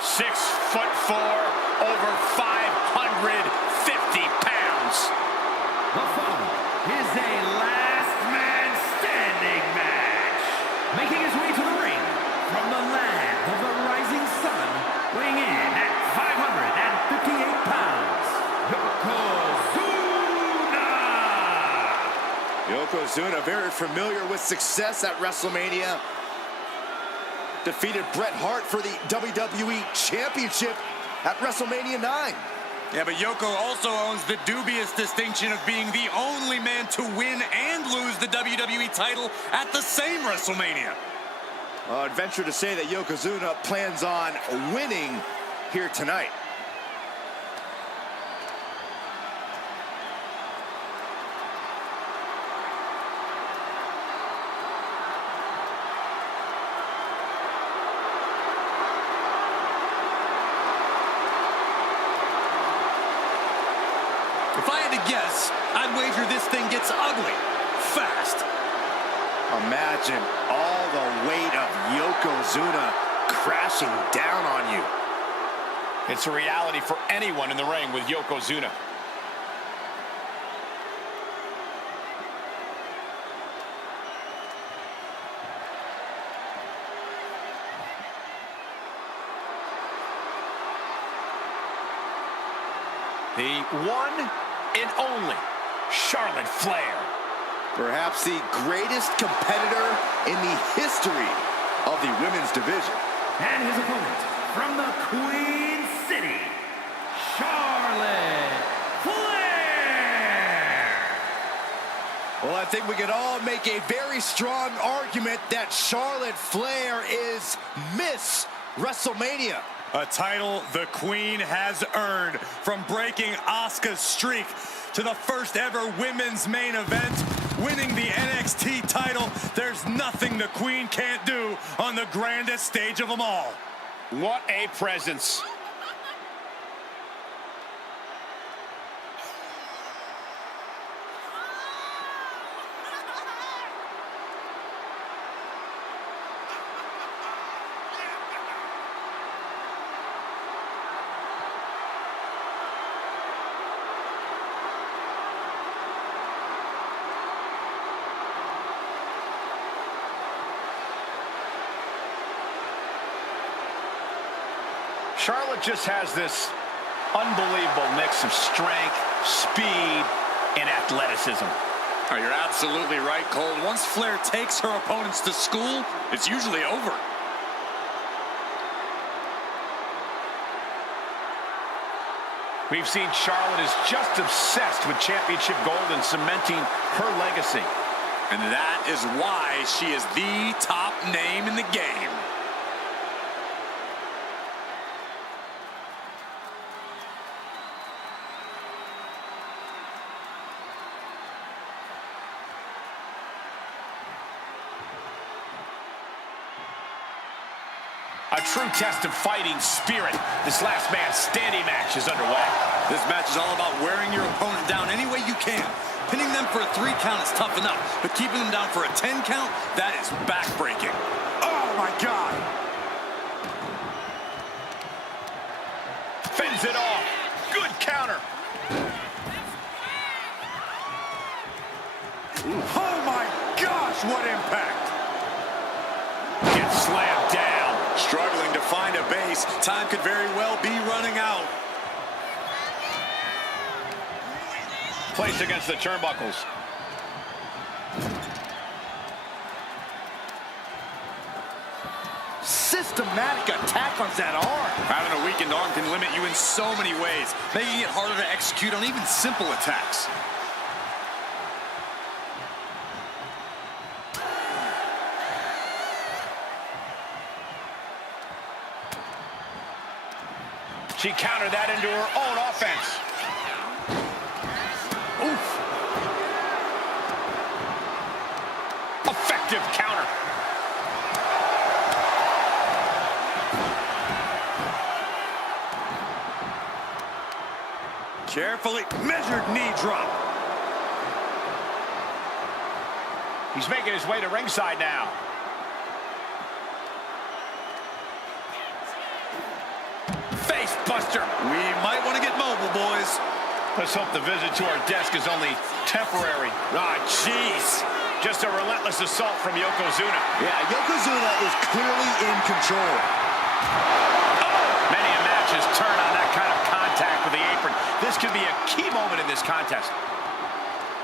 6'4", over 550 pounds. The following is a last man standing match. Making his way to the ring from the land of the rising sun, weighing in at 558 pounds, Yokozuna, very familiar with success at WrestleMania. Defeated Bret Hart for the WWE Championship at WrestleMania 9. Yeah, but Yoko also owns the dubious distinction of being the only man to win and lose the WWE title at the same WrestleMania. I'd venture to say that Yokozuna plans on winning here tonight. If I had to guess, I'd wager this thing gets ugly fast. Imagine all the weight of Yokozuna crashing down on you. It's a reality for anyone in the ring with Yokozuna. The one and only Charlotte Flair. Perhaps the greatest competitor in the history of the women's division. and his opponent from the Queen City, Charlotte Flair. Well, I think we can all make a very strong argument that Charlotte Flair is Miss WrestleMania. A title the Queen has earned, from breaking Asuka's streak to the first ever women's main event, winning the NXT title. There's nothing the Queen can't do on the grandest stage of them all. What a presence. Charlotte just has this unbelievable mix of strength, speed, and athleticism. Oh, you're absolutely right, Cole. Once Flair takes her opponents to school, it's usually over. We've seen Charlotte is just obsessed with championship gold and cementing her legacy. And that is why she is the top name in the game. A true test of fighting spirit. This last man standing match is underway. This match is all about wearing your opponent down any way you can. Pinning them for a 3 count is tough enough, but keeping them down for a 10 count, that is backbreaking. Oh, my God. Fends it off. Good counter. Oh, my gosh, what impact. Gets slammed down. Struggling to find a base. Time could very well be running out. Placed against the turnbuckles. Systematic attack on that arm. Having a weakened arm can limit you in so many ways, making it harder to execute on even simple attacks. She countered that into her own offense. Oof. Effective counter. Carefully measured knee drop. He's making his way to ringside now. face buster. We might want to get mobile, boys. Let's hope the visit to our desk is only temporary. Ah, jeez. Just a relentless assault from Yokozuna. Yeah, Yokozuna is clearly in control. Many a match has turned on that kind of contact with the apron. This could be a key moment in this contest.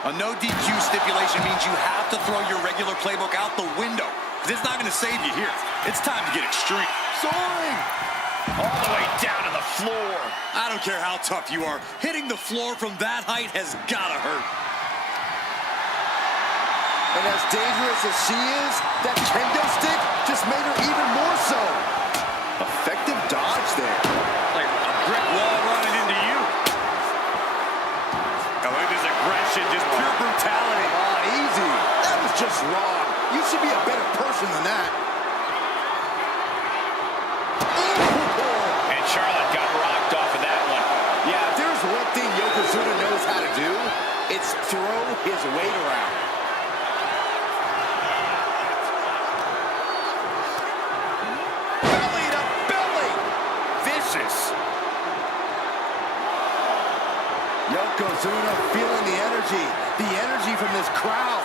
A no DQ stipulation means you have to throw your regular playbook out the window. It's not going to save you here. It's time to get extreme. Soaring! All the way down to the floor. I don't care how tough you are. Hitting the floor from that height has got to hurt. And as dangerous as she is, that kendo stick just made her even more so. Effective dodge there. Like a brick wall running into you. Oh, look at this aggression, just pure brutality. Ah, easy. That was just wrong. You should be a better person than that. And Charlotte got rocked off of that one. Yeah, if there's one thing Yokozuna knows how to do, it's throw his weight around. Belly to belly. Vicious. Yokozuna feeling the energy from this crowd.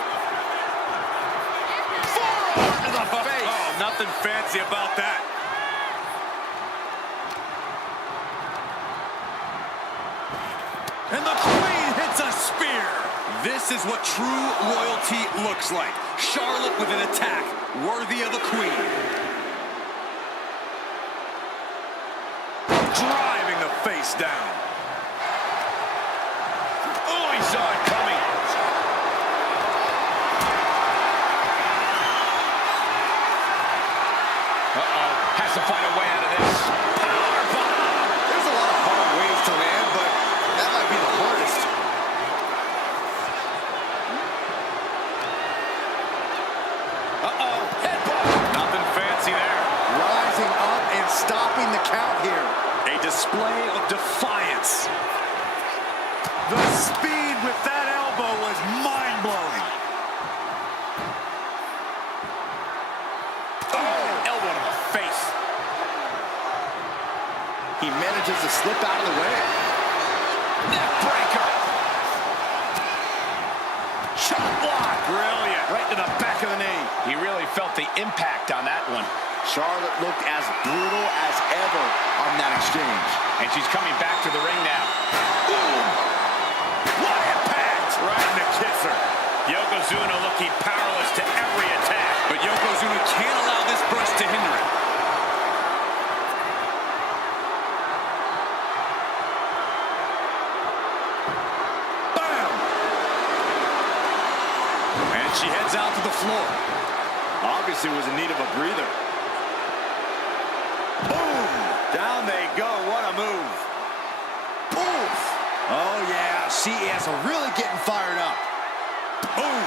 Forearm to the face. Oh, nothing fancy about that. And the Queen hits a spear. This is what true loyalty looks like. Charlotte with an attack worthy of a queen. Driving the face down. Oh, he saw it coming. Uh-oh, has to find a way out of this. Powerbomb. There's a lot of hard ways to land, but that might be the hardest. Uh-oh, headbutt. Nothing fancy there. Rising up and stopping the count here. A display of defiance. The speed with that elbow was mind-blowing. Elbow to the face. He manages to slip out of the way. Neck breaker. Chop block. Brilliant. Right to the back of the knee. He really felt the impact on that one. Charlotte looked as brutal as ever on that exchange. And she's coming back to the ring now. Boom! What impact! Right in the kisser. Yokozuna looking powerless to every attack. But Yokozuna can't allow this burst to hinder it. Bam! And she heads out to the floor. Obviously was in need of a breather. Boom! Down they go. What a move. Oof! Oh, yeah. She is really getting fired up. Boom!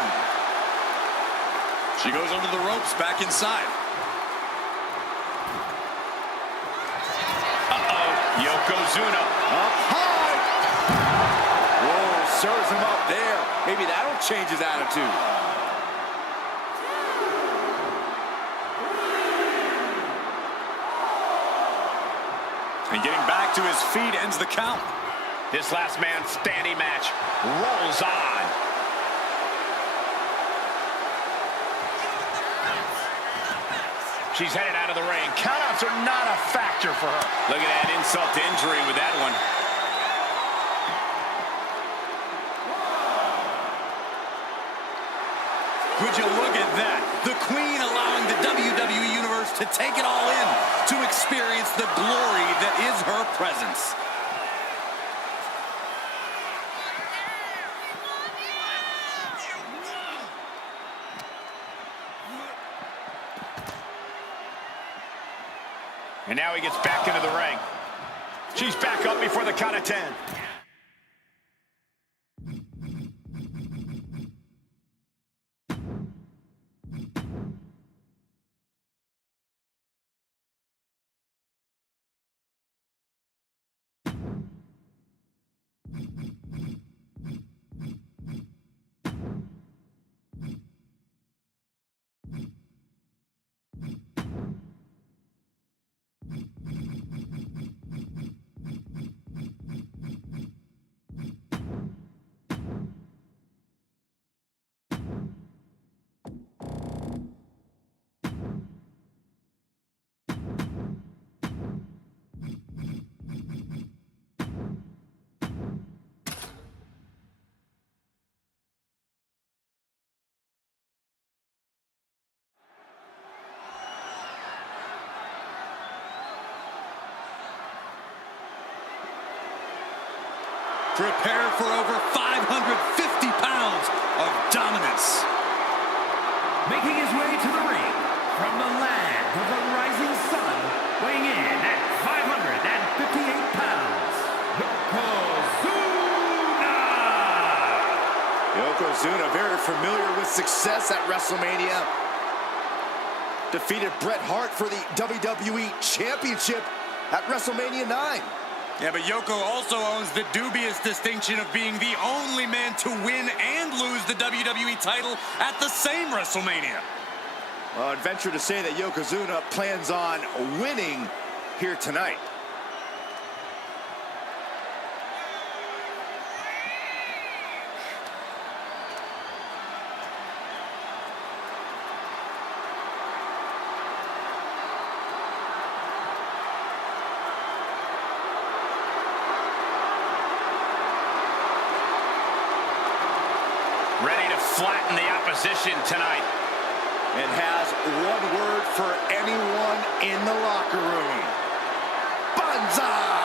She goes under the ropes, back inside. Uh-oh. Yokozuna. Up high. Whoa, serves him up there. Maybe that'll change his attitude. And getting back to his feet ends the count. This last man standing match rolls on. She's headed out of the ring. Countouts are not a factor for her. Look at that insult to injury with that one. Would you look at that? The Queen allowing the WWE Universe to take it all in, to experience the glory that is her presence. And now he gets back into the ring. She's back up before the count of 10. Prepare for over 550 pounds of dominance. Making his way to the ring from the land of the rising sun, weighing in at 558 pounds, Yokozuna, very familiar with success at WrestleMania. Defeated Bret Hart for the WWE Championship at WrestleMania 9. Yeah, but Yoko also owns the dubious distinction of being the only man to win and lose the WWE title at the same WrestleMania. Well, I'd venture to say that Yokozuna plans on winning here tonight. Ready to flatten the opposition tonight. And has one word for anyone in the locker room. Banzai!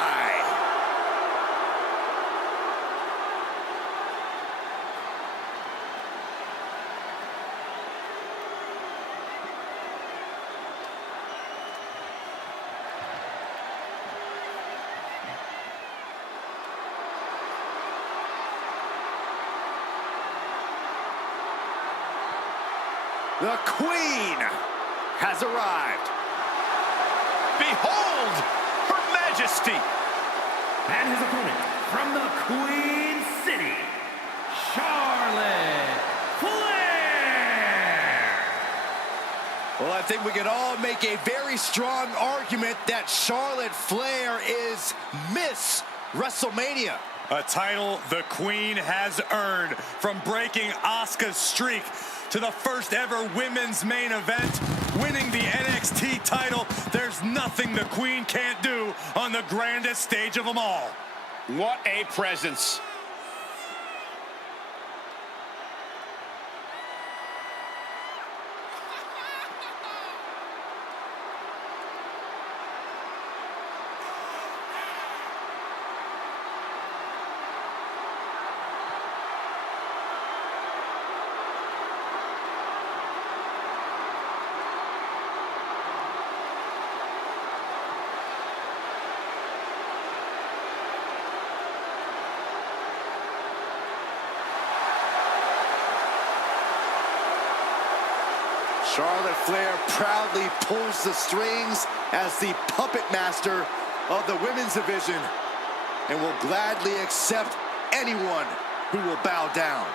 The Queen has arrived. Behold, Her Majesty. And his opponent from the Queen City, Charlotte Flair. Well, I think we can all make a very strong argument that Charlotte Flair is Miss WrestleMania. A title the Queen has earned from breaking Asuka's streak to the first ever women's main event, winning the NXT title. There's nothing the Queen can't do on the grandest stage of them all. What a presence. Charlotte Flair proudly pulls the strings as the puppet master of the women's division and will gladly accept anyone who will bow down.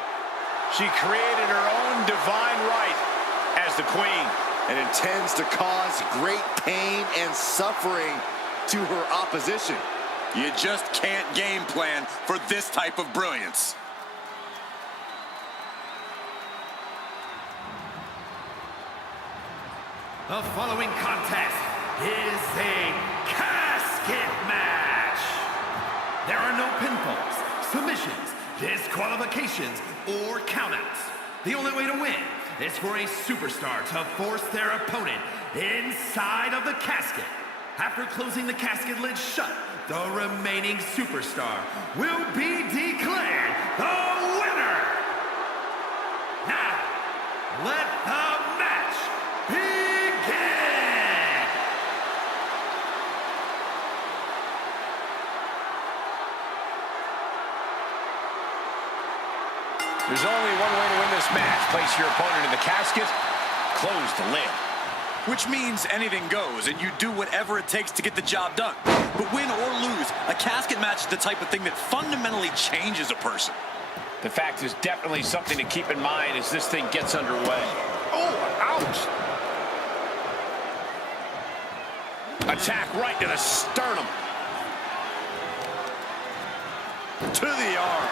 She created her own divine right as the Queen. And intends to cause great pain and suffering to her opposition. You just can't game plan for this type of brilliance. The following contest is a casket match. There are no pinfalls, submissions, disqualifications, or countouts. The only way to win is for a superstar to force their opponent inside of the casket. After closing the casket lid shut, the remaining superstar will be declared the winner. Now, let the match begin. There's only one way to win this match. Place your opponent in the casket, close the lid. Which means anything goes, and you do whatever it takes to get the job done. But win or lose, a casket match is the type of thing that fundamentally changes a person. The fact is definitely something to keep in mind as this thing gets underway. Oh, ouch! Attack right to the sternum. To the arm.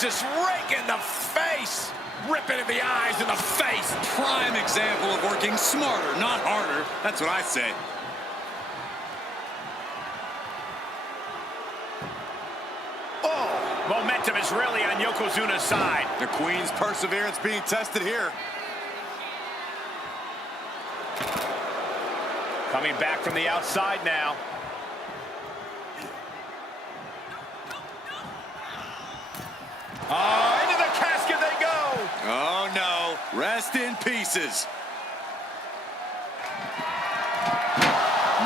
Just rake in the face. Rip it in the eyes and the face. Prime example of working smarter, not harder. That's what I say. Oh, momentum is really on Yokozuna's side. The Queen's perseverance being tested here. Coming back from the outside now. Into the casket they go. Oh, no. Rest in pieces.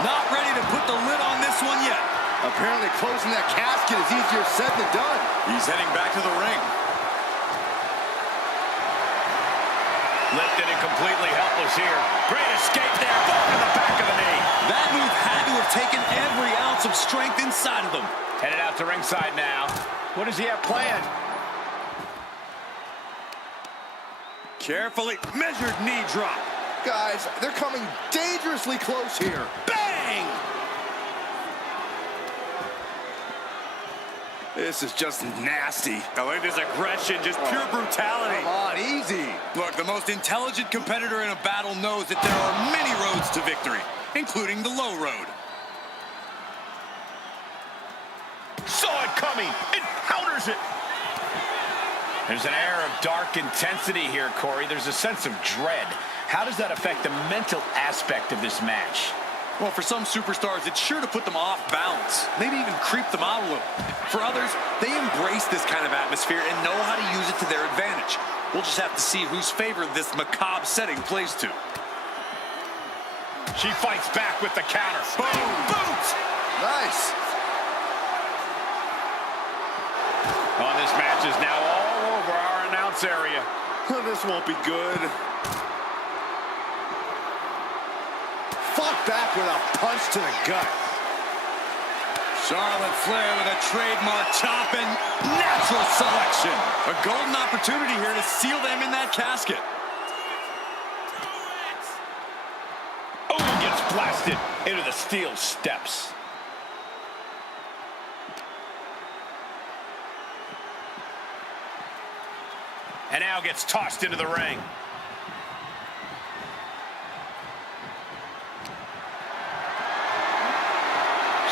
Not ready to put the lid on this one yet. Apparently closing that casket is easier said than done. He's heading back to the ring. Lifted and completely helpless here. Great escape there. Boom to the back of the knee. That move had to have taken every ounce of strength inside of him. Headed out to ringside now. What does he have planned? Carefully measured knee drop. Guys, they're coming dangerously close here. Bang! This is just nasty. His aggression, just pure brutality. Come on, easy. Look, the most intelligent competitor in a battle knows that there are many roads to victory, including the low road. Saw it coming. It counters it. There's an air of dark intensity here, Corey. There's a sense of dread. How does that affect the mental aspect of this match? Well, for some superstars, it's sure to put them off balance, maybe even creep them out a little. For others, they embrace this kind of atmosphere and know how to use it to their advantage. We'll just have to see whose favor this macabre setting plays to. She fights back with the counter. Boom! Boot! Nice. Oh, this match is now all over our announce area. This won't be good. Fought back with a punch to the gut. Charlotte Flair with a trademark chop and natural selection. A golden opportunity here to seal them in that casket. Oh, gets blasted into the steel steps. And now gets tossed into the ring.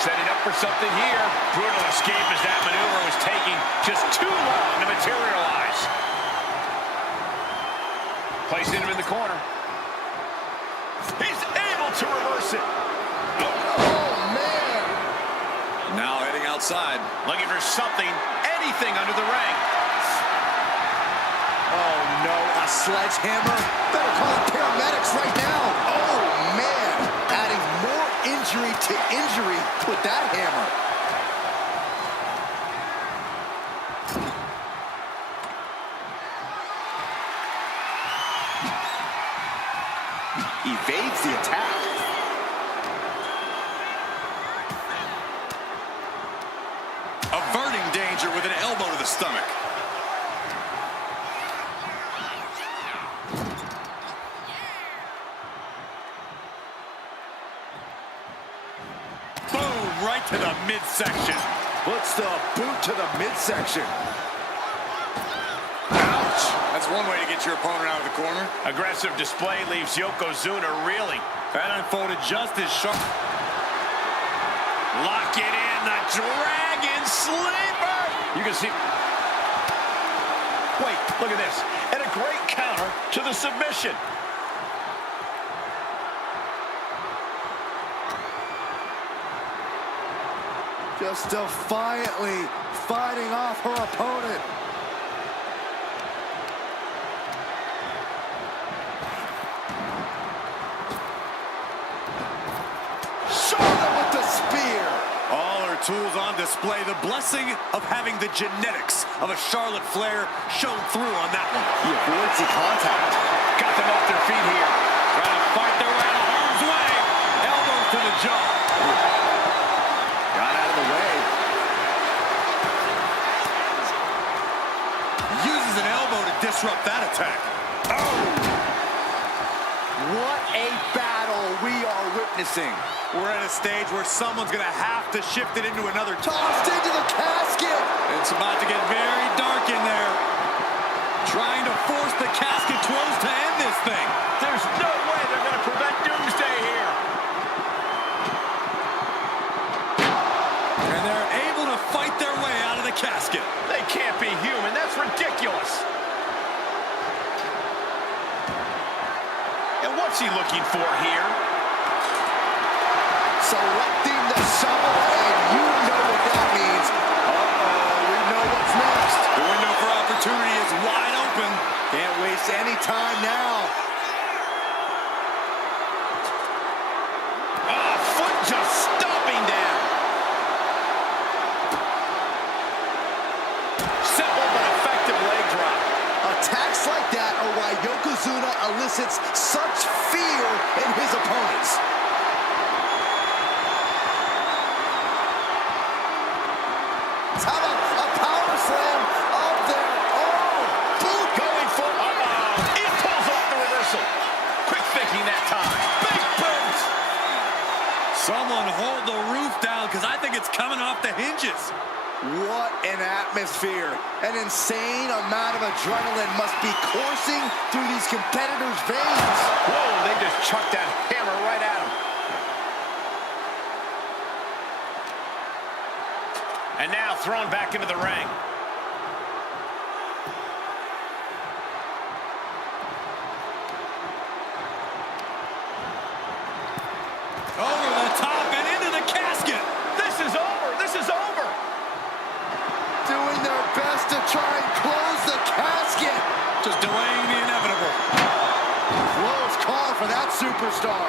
Setting up for something here. Brutal escape as that maneuver was taking just too long to materialize. Placing him in the corner. He's able to reverse it. Oh, man. Now heading outside. Looking for something, anything under the ring. Oh, no, a sledgehammer? Better call the paramedics right now. Oh, man, adding more injury to injury with that hammer. Evades the attack. Averting danger with an elbow to the stomach. Right to the midsection. Puts the boot to the midsection. Ouch! That's one way to get your opponent out of the corner. Aggressive display leaves Yokozuna reeling. That unfolded just as sharp. Lock it in, the Dragon Sleeper! You can see... Wait, look at this. And a great counter to the submission. Just defiantly fighting off her opponent. Charlotte with the spear. All her tools on display. The blessing of having the genetics of a Charlotte Flair shown through on that one. He avoids the contact. Got them off their feet here. Trying to fight their way out of harm's way. Elbows to the jaw. Got out of the way. Uses an elbow to disrupt that attack. Oh! What a battle we are witnessing. We're at a stage where someone's going to have to shift it into another. Tossed into the casket. It's about to get very dark in there. Trying to force the casket closed to end this thing. There's no way they're going to prevent Doomsday here. And they're able to fight their way out of the casket. They can't be human. That's ridiculous. And what's he looking for here? Selecting the shovel, and you know what that means. Uh-oh, we know what's next. The window for opportunity is wide open. Can't waste any time now. Oh, foot just stomping down. Simple but effective leg drop. Attacks like that are why Yokozuna elicits such fear in his opponents. How about a power slam of their own? Boom! Going for it pulls off the reversal. Quick thinking that time. Big boot. Someone hold the roof down, because I think it's coming off the hinges. What an atmosphere. An insane amount of adrenaline must be coursing through these competitors' veins. Whoa, they just chucked that hammer right at him. And now thrown back into the ring. Over the top and into the casket. This is over. This is over. Doing their best to try and close the casket. Just delaying the inevitable. Close call for that superstar.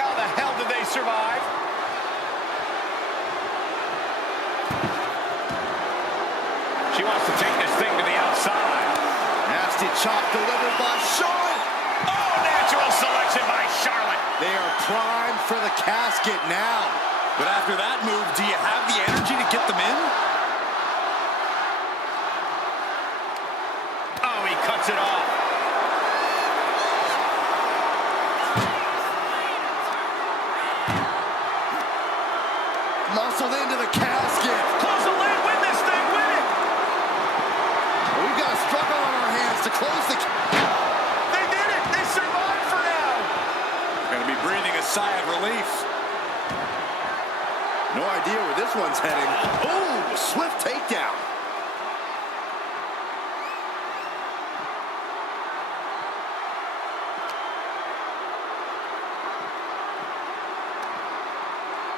How the hell did they survive? She wants to take this thing to the outside. Nasty chop delivered by Charlotte. Oh, natural selection by Charlotte. They are primed for the casket now. But after that move, do you have the energy to get them in? Oh, he cuts it off. Muscled into the casket. Close the lid, win this thing, win it. We've got a struggle on our hands to close the... They did it. They survived for now. Going to be breathing a sigh of relief. No idea where this one's heading. Oh, swift takedown.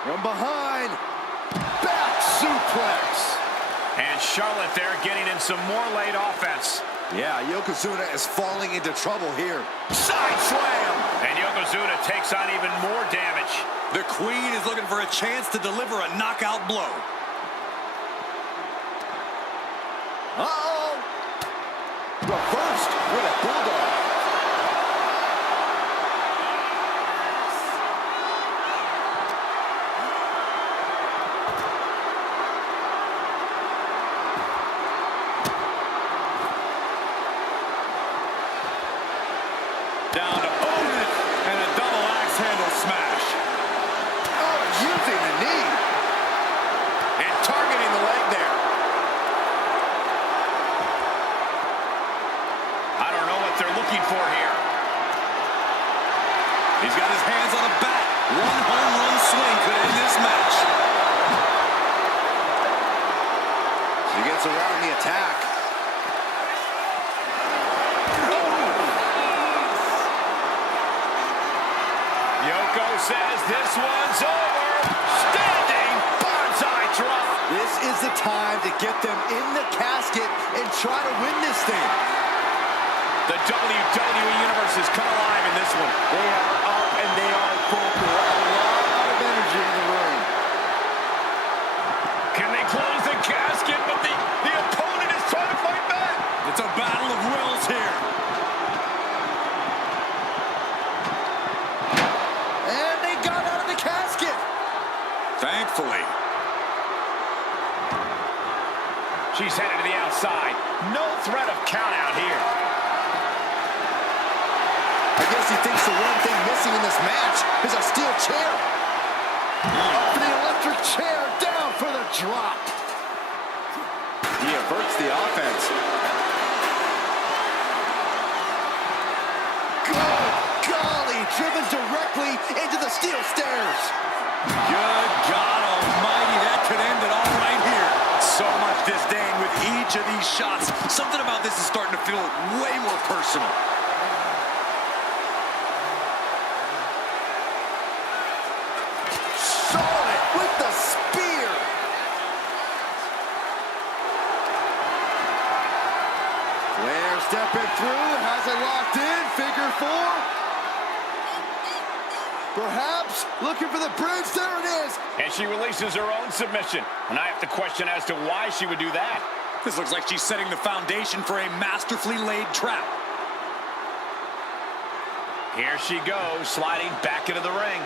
From behind, back suplex. And Charlotte there getting in some more late offense. Yeah, Yokozuna is falling into trouble here. Side slam. And Yokozuna takes on even more damage. The Queen is looking for a chance to deliver a knockout blow. Uh-oh. Reversed with a bulldog. Down to opponent and a double axe handle smash. Oh, using the knee. And targeting the leg there. I don't know what they're looking for here. He's got his hands on a bat. One home run swing could end this match. He gets around the attack. Yoko says this one's over. Standing bonsai drop. This is the time to get them in the casket and try to win this thing. The WWE Universe has come alive in this one. They are up and they are vocal. A lot of energy in the room. Can they close the casket? But the opponent is trying to fight back. It's a battle of wills here. And they got out of the casket. Thankfully. She's headed to the outside. No threat of count out here. I guess he thinks the one thing missing in this match is a steel chair. Up for the electric chair, down for the drop. He averts the offense. Good golly, driven directly into the steel stairs. Good God almighty, that could end it all right here. So much disdain with each of these shots. Something about this is starting to feel way more personal. Charlotte with the spear. Stepping through, has it locked in, figure four. Perhaps looking for the bridge, there it is. And she releases her own submission. And I have to question as to why she would do that. This looks like she's setting the foundation for a masterfully laid trap. Here she goes, sliding back into the ring.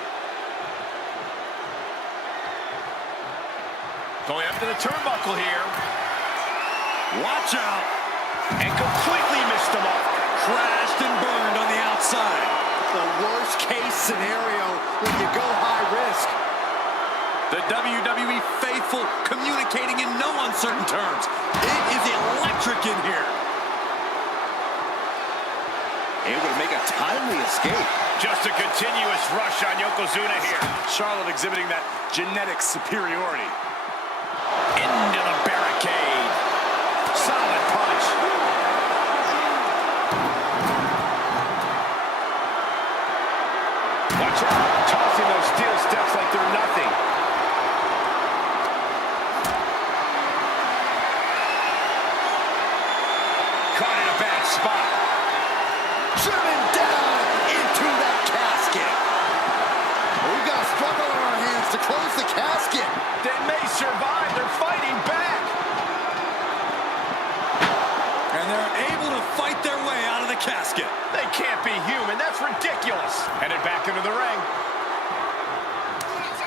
Going up to the turnbuckle here. Watch out. And completely missed the mark. Crashed and burned on the outside. The worst case scenario when you go high risk. The WWE faithful communicating in no uncertain terms. It is electric in here. Able to make a timely escape. Just a continuous rush on Yokozuna here. Charlotte exhibiting that genetic superiority. Into the barricade. Solid punch. Watch out. Tossing those steel steps like they're nothing. Caught in a bad spot. Driven down into that casket. We've got a struggle on our hands to close the casket. They may survive. They're fighting back. And they're able to fight their way out of the casket. They can't be human. That's ridiculous. Headed back into the ring.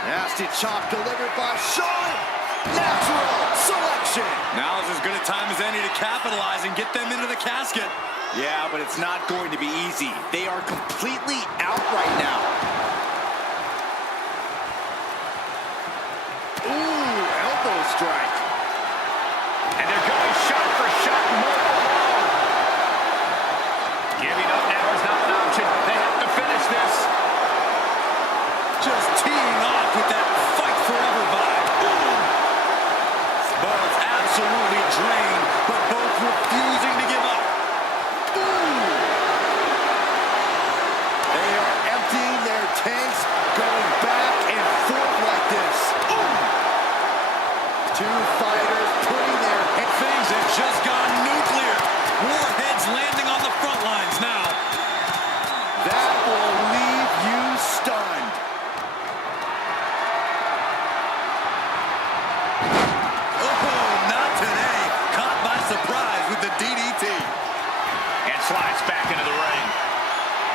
Nasty chop delivered by Shawn. Natural selection. Now is as good a time as any to capitalize and get them into the casket. Yeah, but it's not going to be easy. They are completely out right now. Ooh, elbow strike. And they're going shot for shot. Giving up now is not an option. They have to finish this. Just teeing off with that fight forever vibe. Both absolutely drained, but both refusing to give up. They are emptying their tanks, going back and forth like this. Two fighters putting their Things have just gone nuclear. Warheads landing on the front lines now. That will leave you stunned. Oh, not today. Caught by surprise with the DDT. And slides back into the ring.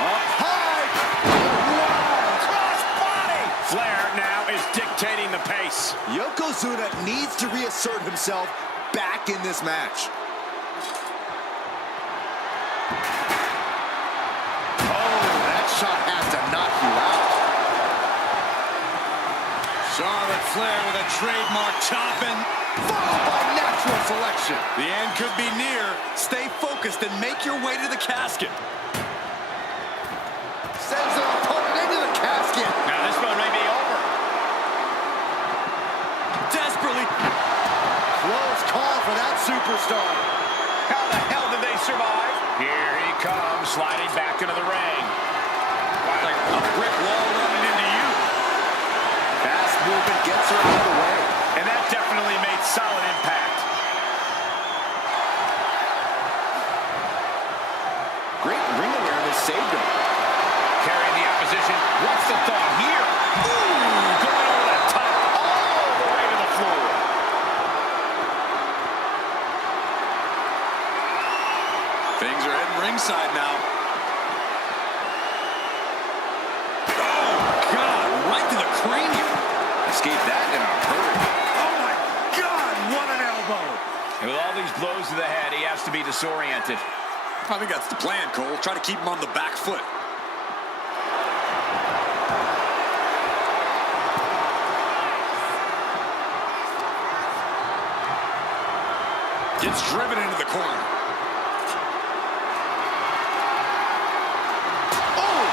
Up high. Wow. Cross body. Flair now is dictating the pace. Yokozuna needs to reassert himself back in this match. Oh, that shot has to knock you out. Charlotte Flair with a trademark chopping. Followed by natural selection. The end could be near. Stay focused and make your way to the casket. Sends their opponent into the casket. Now this one may be over. Desperately. Close call for that superstar. How the hell did they survive? Here he comes, sliding back into the ring. Like a brick wall running into you. Fast movement gets her out of the way. And that definitely made solid impact. Great ring awareness saved him. Carrying the opposition. What's the thought here? Ooh, going over the top, all the way to the floor. Things are heading ringside now. Oh, God, right to the cranium. Escaped that in a hurry. Oh, my God, what an elbow. And with all these blows to the head, he has to be disoriented. I think that's the plan, Cole. Try to keep him on the back foot. Gets driven into the corner. Oh!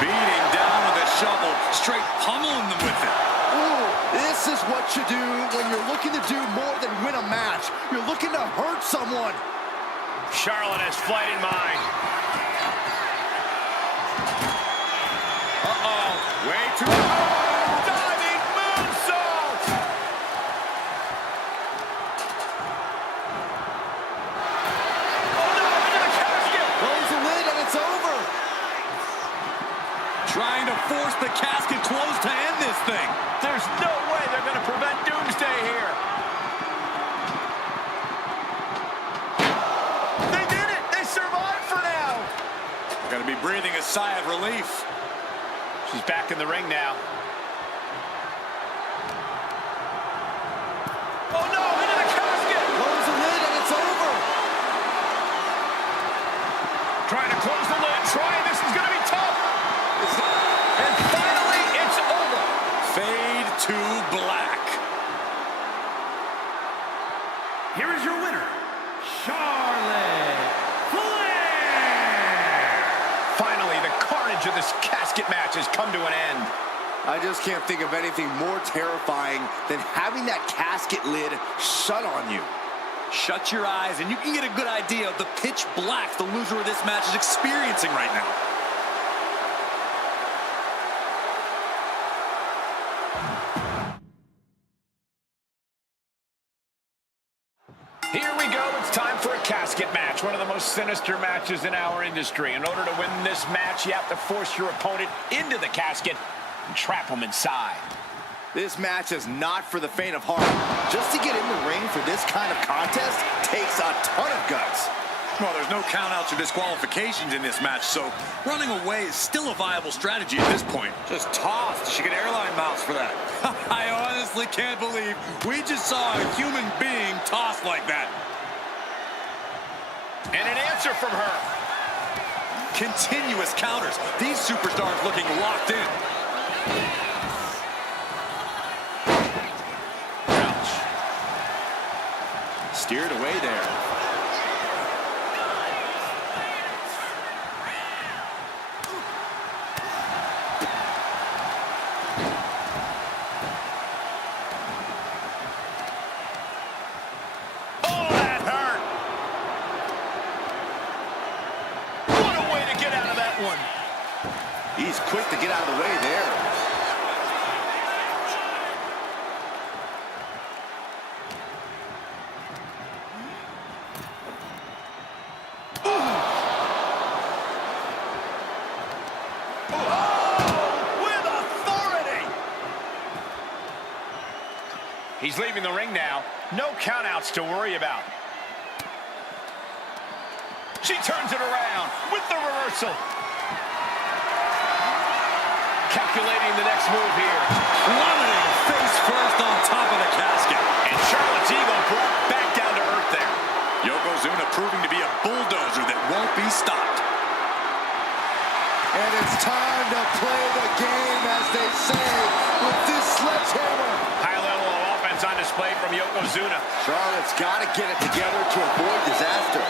Beating down with a shovel, straight pummeling them with it. Ooh, this is what you do when you're looking to do more than win a match. You're looking to hurt someone. Charlotte has flight in mind. Uh-oh. Way too low. Diving moonsault. Oh, Trying to force the casket closed to end this thing. There's no way they're going to prevent doomsday here. They did it! They survived for now! Gonna be breathing a sigh of relief. She's back in the ring now. Oh no, into the casket! Close the lid and it's over. Trying to close the lid, this is gonna be tough! And finally, it's over! Fade to black. Here is your winner, Charlotte Flair! Finally, the carnage of this casket match has come to an end. I just can't think of anything more terrifying than having that casket lid shut on you. Shut your eyes and you can get a good idea of the pitch black the loser of this match is experiencing right now. Here we go. It's time for a casket match, one of the most sinister matches in our industry. In order to win this match, you have to force your opponent into the casket and trap them inside. This match is not for the faint of heart. Just to get in the ring for this kind of contest takes a ton of guts. Well, there's no countouts or disqualifications in this match, so running away is still a viable strategy at this point. Just tossed. She get airline miles for that. I honestly can't believe we just saw a human being tossed like that. And an answer from her. Continuous counters. These superstars looking locked in. Ouch. Steered away there. He's quick to get out of the way there. With authority! He's leaving the ring now. No countouts to worry about. She turns it around with the reversal. Calculating the next move here. Plummeting face first on top of the casket. And Charlotte's ego brought back down to earth there. Yokozuna proving to be a bulldozer that won't be stopped. And it's time to play the game, as they say, with this sledgehammer. High level of offense on display from Yokozuna. Charlotte's got to get it together to avoid disaster.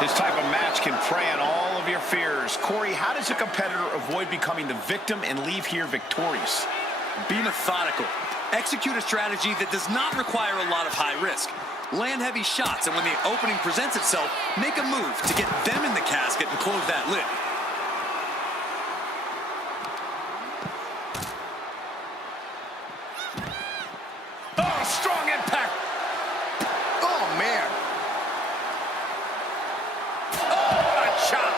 This type of match can prey on all of your fears. Corey, how does a competitor avoid becoming the victim and leave here victorious? Be methodical. Execute a strategy that does not require a lot of high risk. Land heavy shots, and when the opening presents itself, make a move to get them in the casket and close that lid. Oh, strong impact! Oh, man. Chop.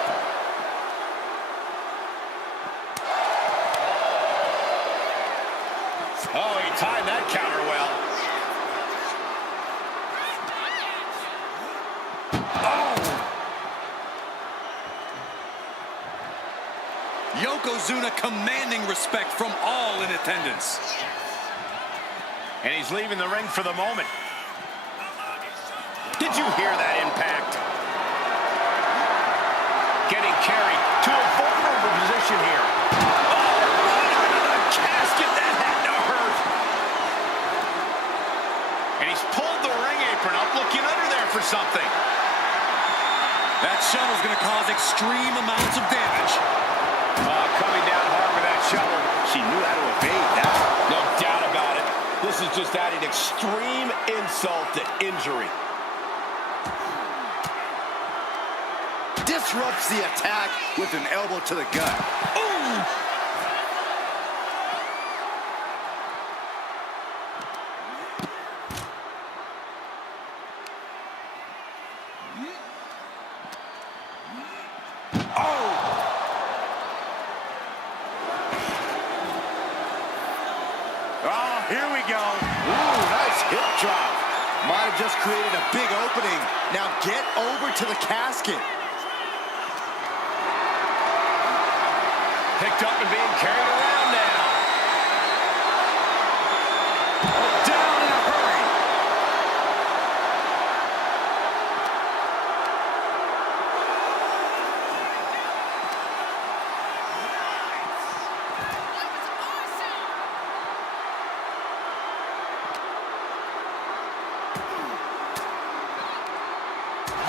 Oh, he timed that counter well. Oh! Yokozuna commanding respect from all in attendance. And he's leaving the ring for the moment. Did you hear that impact? Getting carried to a vulnerable position here. Oh, right under the casket. That had to hurt. And he's pulled the ring apron up, looking under there for something. That shovel's going to cause extreme amounts of damage. Coming down hard with that shovel. She knew how to evade that. No doubt about it. This is just adding extreme insult to injury. Disrupts the attack with an elbow to the gut. Ooh! go. Ooh, nice hip drop. Might have just created a big opening. Now get over to the casket. Picked up and being carried around now. Down in a hurry.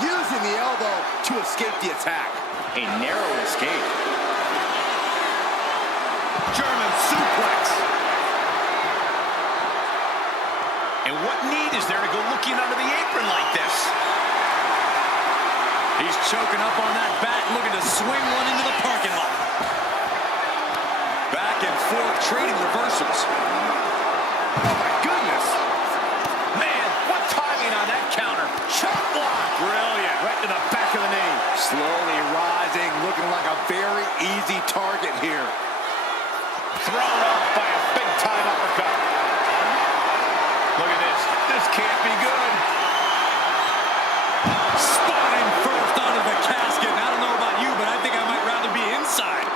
Using the elbow to escape the attack. A narrow escape. German suplex. And what need is there to go looking under the apron like this? He's choking up on that bat, looking to swing one into the parking lot. Back and forth, trading reversals. Oh my goodness. Man, what timing on that counter. Chop block. Brilliant. Right to the back of the knee. Slowly rising, looking like a very easy target here. Thrown up by a big-time uppercut. Look at this. This can't be good. Spine first onto the casket. I don't know about you, but I think I might rather be inside.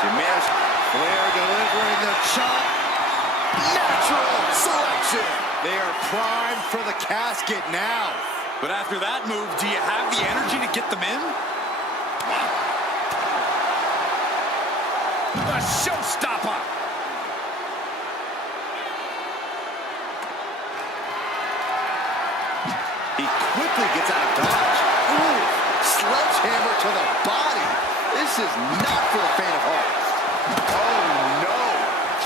She missed. Flair delivering the chop. Natural selection. They are primed for the casket now. But after that move, do you have the energy to get them in? A showstopper. He quickly gets out of dodge. Ooh, sledgehammer to the body. This is not for the faint of heart. Oh no.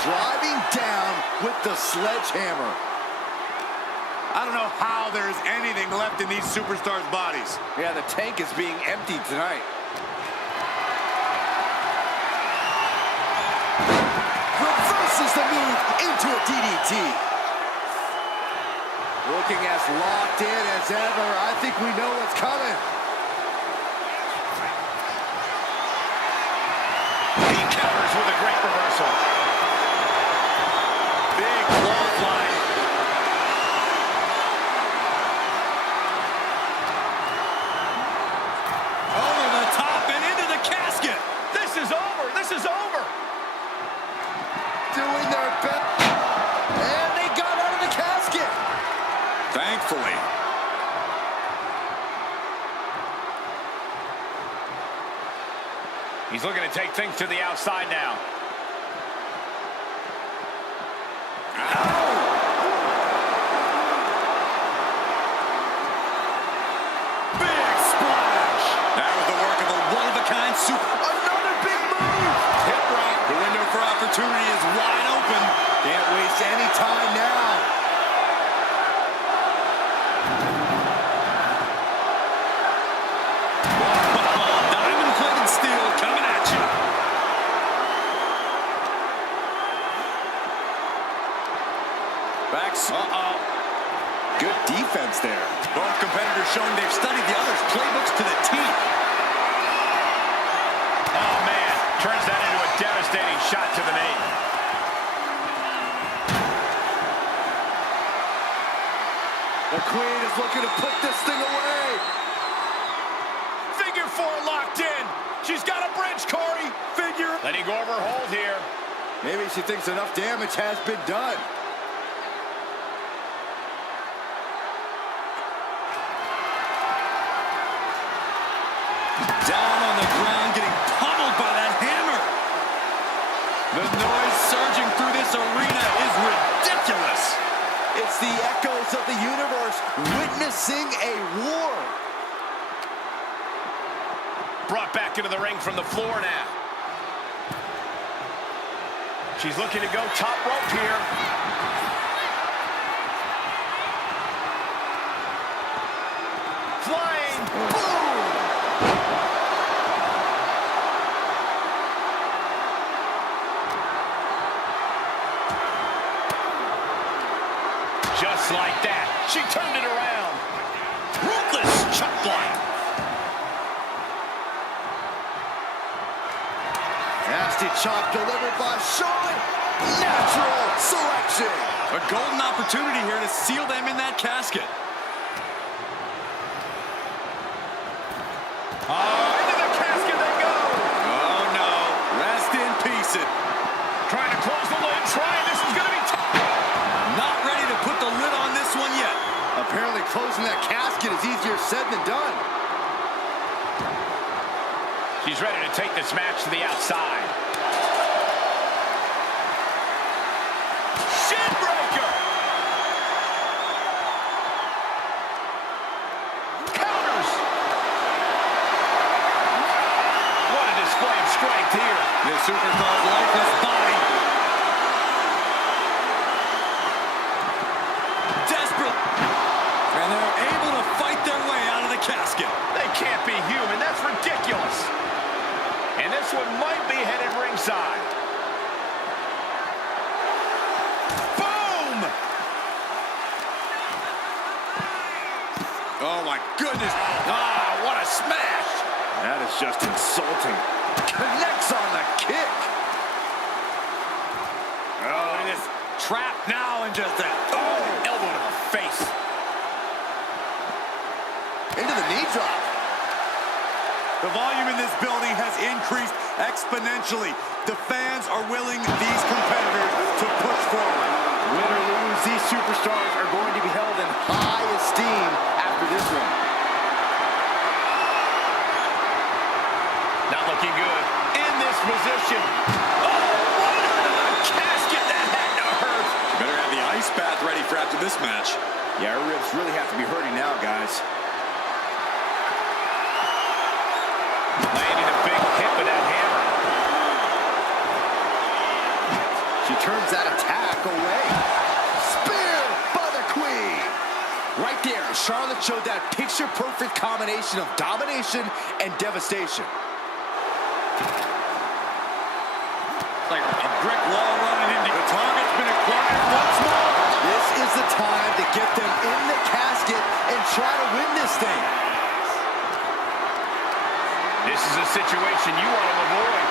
Driving down with the sledgehammer. I don't know how there's anything left in these superstars' bodies. Yeah, the tank is being emptied tonight. Reverses the move into a DDT. Looking as locked in as ever. I think we know what's coming. He counters with a great reversal. Big clothesline. Over the top and into the casket. This is over. This is over. Doing their best. And they got out of the casket. Thankfully. He's looking to take things to the outside now. Big splash. That was the work of a one-of-a-kind super. Another big move. Hip right. The window for opportunity is wide open. Can't waste any time now. Diamond-plated steel coming at you. Backs. Good defense there. Both competitors showing they've studied the other's playbooks to the T. Oh, man. Turns that into a devastating shot to the knee. The Queen is looking to put this thing away. Figure four locked in. She's got a bridge, Corey. Figure. Letting go of her hold here. Maybe she thinks enough damage has been done. Down on the ground, getting pummeled by that hammer. The noise surging through this arena is ridiculous. It's the echoes of the universe witnessing a war. Brought back into the ring from the floor now. She's looking to go top rope here. Flying. Boom! Just like that, she turned it around. chop block. Nasty chop delivered by Shawn. Natural selection. A golden opportunity here to seal them in that casket. Into the casket they go. Oh, no. Rest in peace. Trying to close the lid. This is going to be Not ready to put the lid on this one yet. Apparently closing that casket is easier said than done. She's ready to take this match to the outside. Shin breaker. Counters. What a display of strength here. This superstar's lifeless body. Desperate. And they're able to fight their way out of the casket. They can't be human. That's ridiculous. And this one might be headed ringside. Boom! Oh, my goodness. Ah, what a smash! That is just insulting. Connects on the kick. Oh, and it's trapped now and just that. Oh, elbow to the face. Into the knee drop. The volume in this building has increased exponentially. The fans are willing these competitors to push forward. Win or lose, these superstars are going to be held in high esteem after this one. Not looking good. In this position. Oh, right under the casket. That had to hurt. Better have the ice bath ready for after this match. Yeah, her ribs really have to be hurting now, guys. Landing a big hit with that hammer. She turns that attack away. Spear by the Queen. Right there, Charlotte showed that picture-perfect combination of domination and devastation. Like a brick wall running into the target's been acquired once more. This is the time to get them in the casket and try to win this thing. This is a situation you want to avoid.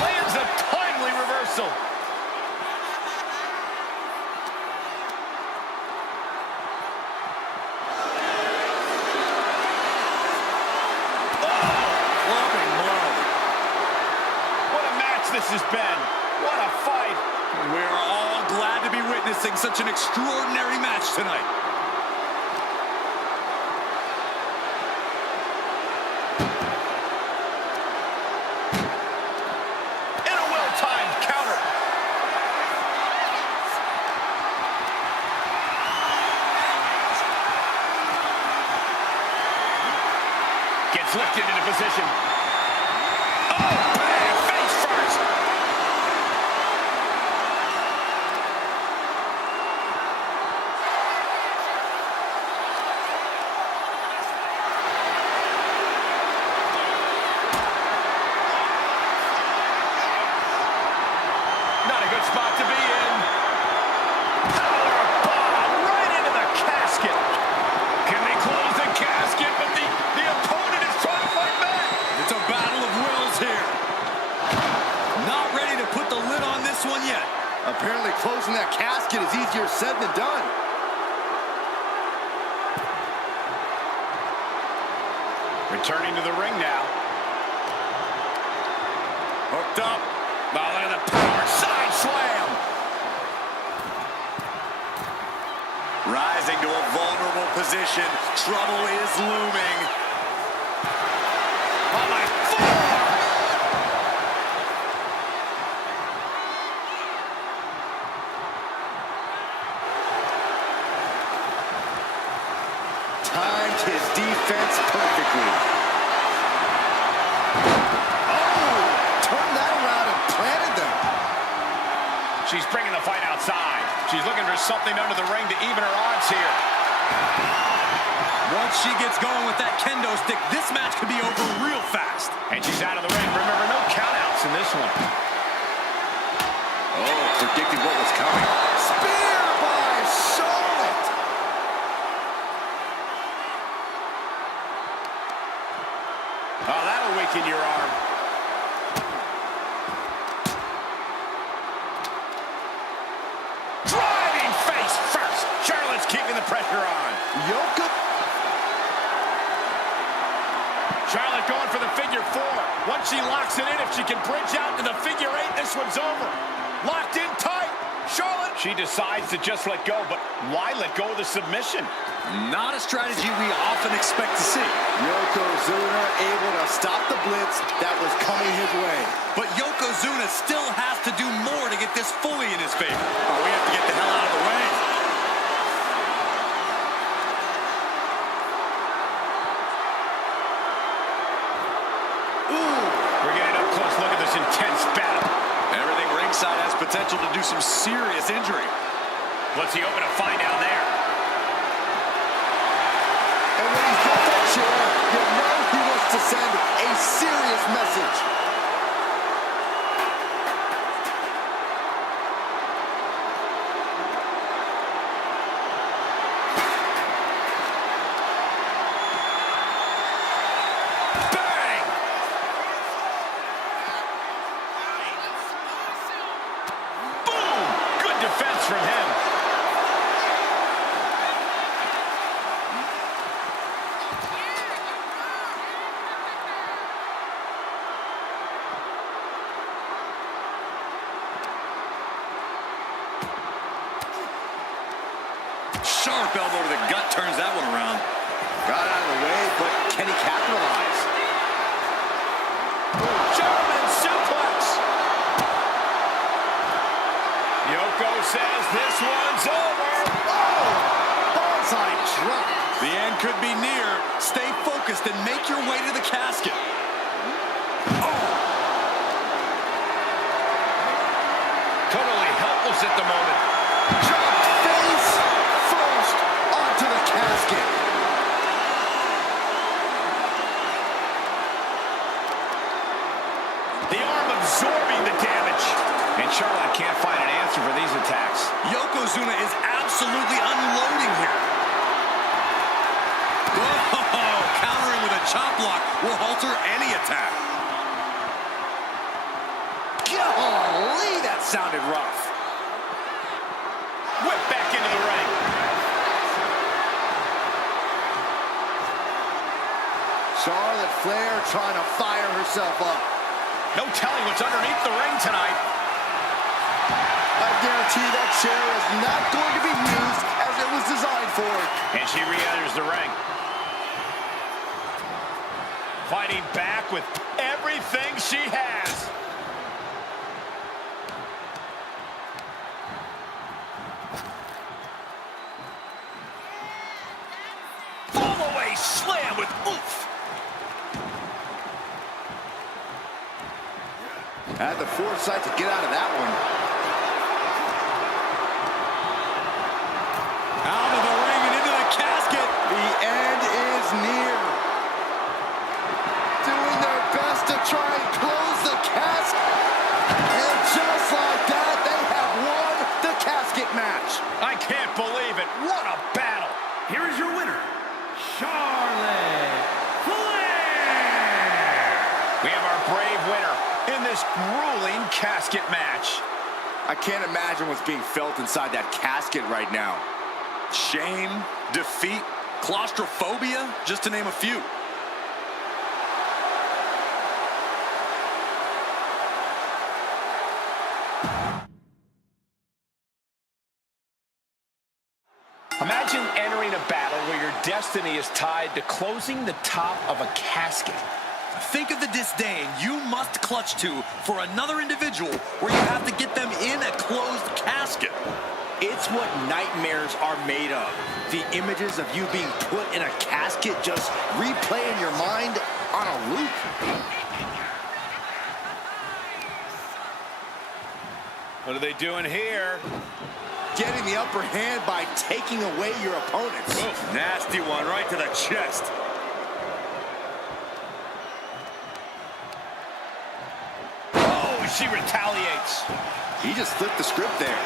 Lands a timely reversal. Loving blow. What a match this has been. What a fight. We're all glad to be witnessing such an extraordinary match tonight. In a well-timed counter. Gets lifted into position. Oh, bang! Face first. Not a good spot to be in. Power bomb right into the casket. Can they close the casket? But the opponent is trying to fight back. It's a battle of wills here. Not ready to put the lid on this one yet. Apparently closing that casket is easier said than done. Returning to the ring now. Hooked up. Oh, look at the power. Side slam. Rising to a vulnerable position. Trouble is looming. Oh, my forearm. Timed his defense perfectly. Oh, turned that around and planted them. She's bringing the fight outside. She's looking for something under the ring to even her odds here. Once she gets going with that kendo stick, this match could be over real fast. And she's out of the ring. Remember, no countouts in this one. Oh, predicting what was coming. Spear by Charlotte. Oh, that'll weaken your arm. Driving face first. Charlotte's keeping the pressure on. Yoko. Charlotte going for the figure four. Once she locks it in, if she can bridge out to the figure eight, this one's over. Locked in tight. Charlotte. She decides to just let go, but why let go of the submission? Not a strategy we often expect to see. Yokozuna able to stop the blitz that was coming his way. But Yokozuna still has to do more to get this fully in his favor. Oh, we have to get the hell out of the way. We're getting up close. Look at this intense battle. Everything ringside has potential to do some serious injury. What's he hoping to find out there? And when he's got that chair, you know he wants to send a serious message. Bang! Boom! Good defense from him. Sharp elbow to the gut turns that one around. Got out of the way, but can he capitalize? German suplex. Yoko says this one's over. Oh! Bonsai drop. The end could be near. Stay focused and make your way to the casket. Totally helpless at the moment. Dropped face first onto the casket. The arm absorbing the damage. And Charlotte can't find an answer for these attacks. Yokozuna is absolutely unloading here. Whoa! Countering with a chop block will halter any attack. Golly, that sounded rough. Whip back into the ring. Charlotte Flair trying to fire herself up. No telling what's underneath the ring tonight. I guarantee that chair is not going to be used as it was designed for. And she re-enters the ring. Fighting back with everything she has. Fall-away slam with oomph. Had the foresight to get out of that one. Out of the ring and into the casket. The end is near. Doing their best to try and close the casket. And just like that, they have won the casket match. I can't believe it. What a battle. Here is your winner, Charlotte Flair. We have our brave winner in this grueling casket match. I can't imagine what's being felt inside that casket right now. Shame, defeat, claustrophobia, just to name a few. Imagine entering a battle where your destiny is tied to closing the top of a casket. Think of the disdain you must clutch to for another individual where you have to get them in a closed casket. It's what nightmares are made of. The images of you being put in a casket just replay in your mind on a loop. What are they doing here? Getting the upper hand by taking away your opponents. Oof, nasty one right to the chest. Oh, she retaliates. He just flipped the script there.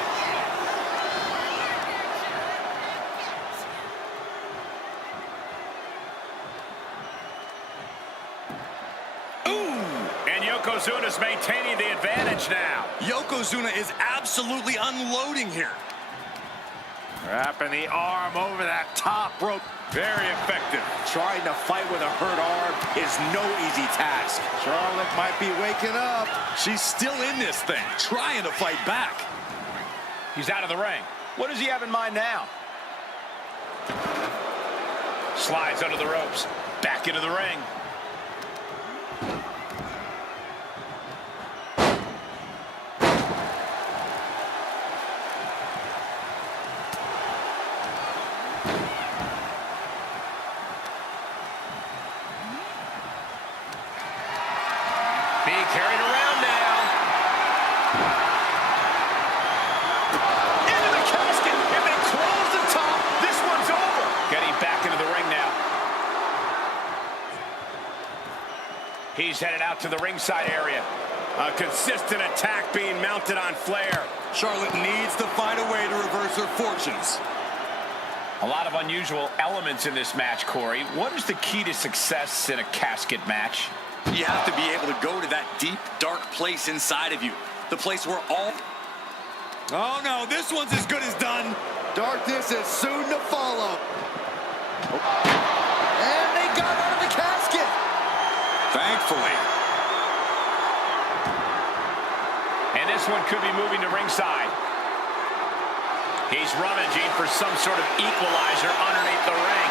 And Yokozuna's maintaining the advantage now. Yokozuna is absolutely unloading here. Wrapping the arm over that top rope. Very effective. Trying to fight with a hurt arm is no easy task. Charlotte might be waking up. She's still in this thing, trying to fight back. He's out of the ring. What does he have in mind now? Slides under the ropes. Back into the ring. Being carried around now. Into the casket. If they close the top, this one's over. Getting back into the ring now. He's headed out to the ringside area. A consistent attack being mounted on Flair. Charlotte needs to find a way to reverse her fortunes. A lot of unusual elements in this match, Corey. What is the key to success in a casket match? You have to be able to go to that deep, dark place inside of you. The place where all... Oh, no, this one's as good as done. Darkness is soon to follow. And they got out of the casket. Thankfully. And this one could be moving to ringside. He's rummaging for some sort of equalizer underneath the ring.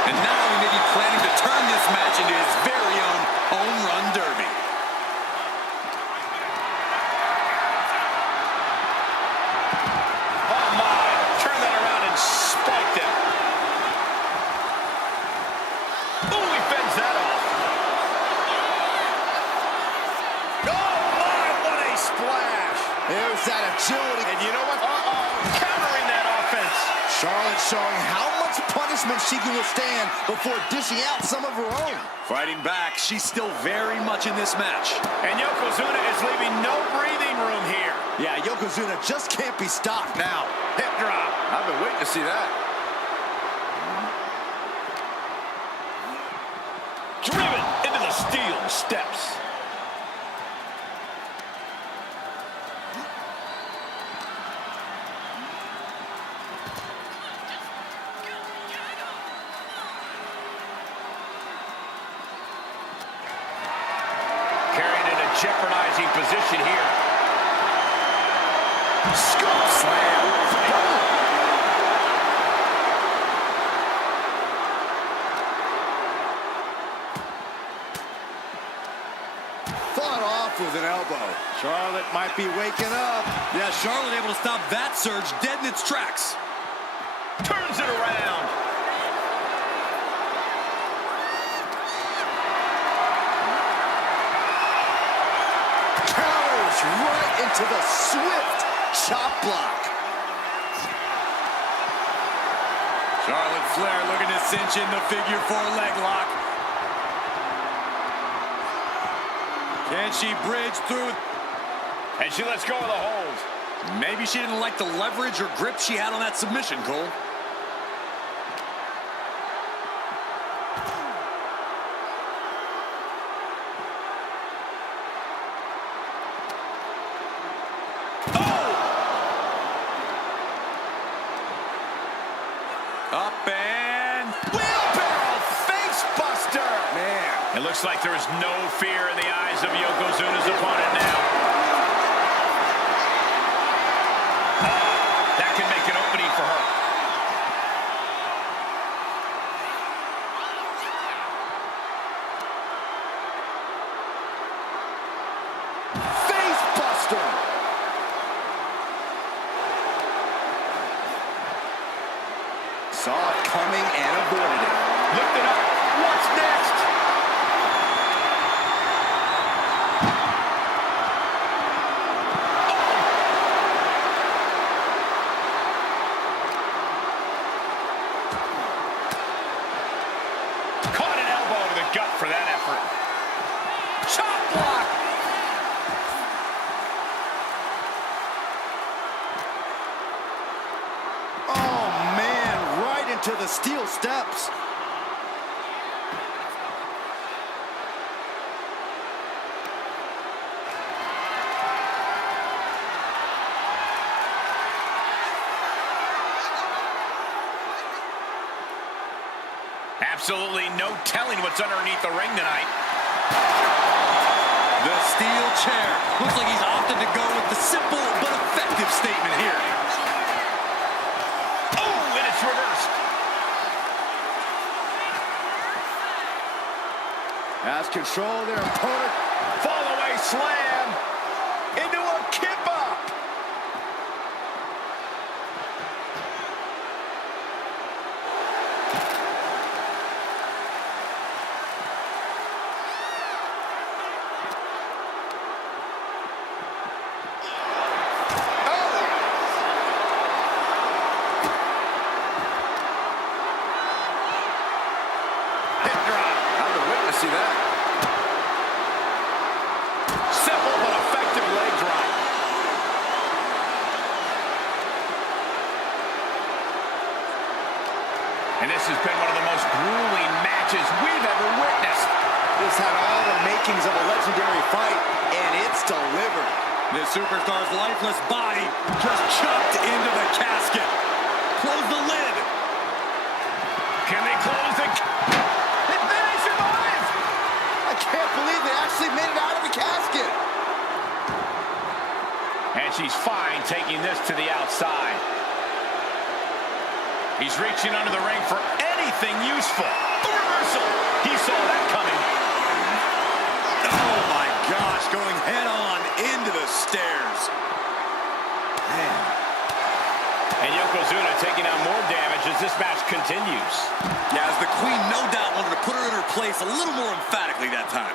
And now he may be planning to turn this match into his very own home run derby. Oh my, turn that around and spiked it. Oh, he fends that off. Oh my, what a splash. There's that agility. And you know what? Countering that offense. Charlotte showing how much punishment she can withstand before dishing out some of her own. Fighting back, she's still very much in this match. And Yokozuna is leaving no breathing room here. Yeah, Yokozuna just can't be stopped now. Hip drop. I've been waiting to see that. Driven into the steel steps. Carried in a jeopardizing position here. Scoop slam. Fought off with an elbow. Charlotte might be waking up. Yeah, Charlotte able to stop that surge dead in its tracks. Turns it around. Counters right into the swift chop block. Charlotte Flair looking to cinch in the figure 4 leg lock. Can she bridge through? And she lets go of the hold. Maybe she didn't like the leverage or grip she had on that submission, Cole. Up and... Wheelbarrow face buster. Man. It looks like there is no fear in the eyes of Yokozuna's opponent now. That can make an opening for her. Face buster. Saw it coming and avoided it. Lift it up. What's next? steel steps. Absolutely no telling what's underneath the ring tonight. The steel chair. Looks like he's opted to go with the simple but effective statement here. Oh, and it's reversed. Has control of their opponent. Fall away slam into a kip up. See that? Simple but effective leg drop. And this has been one of the most grueling matches we've ever witnessed. This had all the makings of a legendary fight, and it's delivered. This superstar's lifeless body just chucked into the casket. Close the lid. Can they close the... I can't believe they actually made it out of the casket. And she's fine taking this to the outside. He's reaching under the ring for anything useful. A reversal. He saw that coming. Oh my gosh, going head on into the stairs. Man. And Yokozuna taking out more damage as this match continues. Yeah, as the Queen no doubt wanted to put her in her place a little more emphatically that time.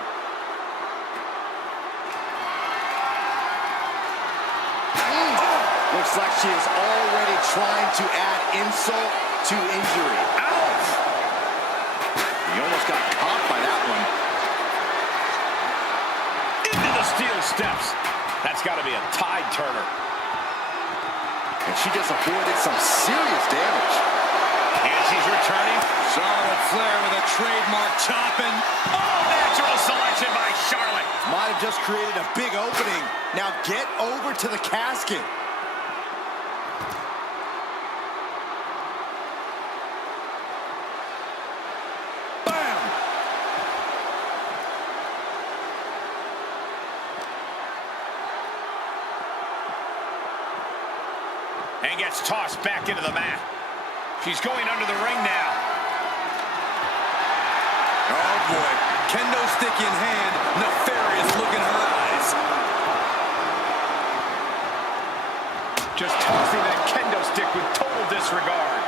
Looks like she is already trying to add insult to injury. Ouch! He almost got caught by that one. Into the steel steps. That's got to be a tide turner. And she just avoided some serious damage. And she's returning. Charlotte Flair with a trademark chopping. Oh, natural selection by Charlotte. Might have just created a big opening. Now get over to the casket. Bam! And gets tossed back into the mat. She's going under the ring now. Oh boy, kendo stick in hand, nefarious look in her eyes. Just tossing that kendo stick with total disregard.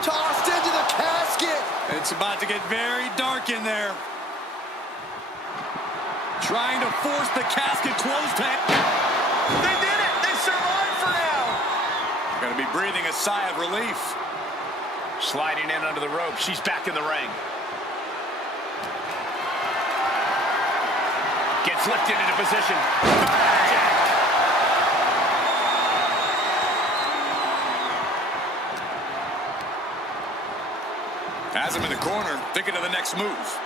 Tossed into the casket. It's about to get very dark in there. Trying to force the casket closed. They did it! They survived for now! Gonna be breathing a sigh of relief. Sliding in under the rope. She's back in the ring. Gets lifted into position. Has him in the corner, thinking of the next move.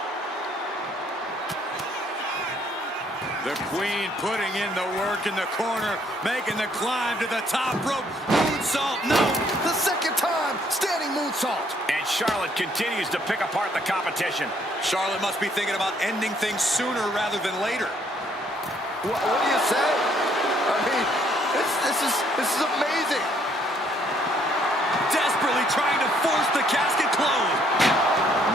The Queen putting in the work in the corner, making the climb to the top rope. Moonsault, no! The second time, standing moonsault. And Charlotte continues to pick apart the competition. Charlotte must be thinking about ending things sooner rather than later. What do you say? I mean, this is amazing. Desperately trying to force the casket closed.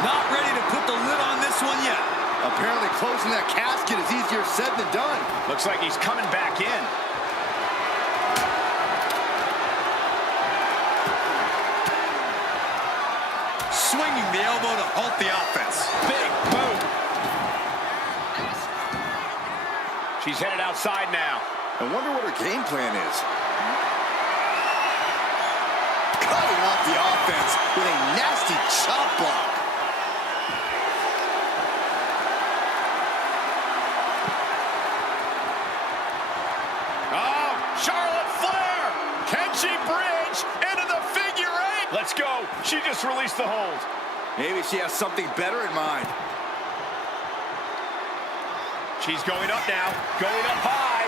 Not ready to put the lid on this one yet. Apparently closing that casket is easier said than done. Looks like he's coming back in. Swinging the elbow to halt the offense. Big boot. She's headed outside now. I wonder what her game plan is. Cutting off the offense with a nasty chop block. Oh, Charlotte Flair! Can Let's go. She just released the hold. Maybe she has something better in mind. She's going up now. Going up high.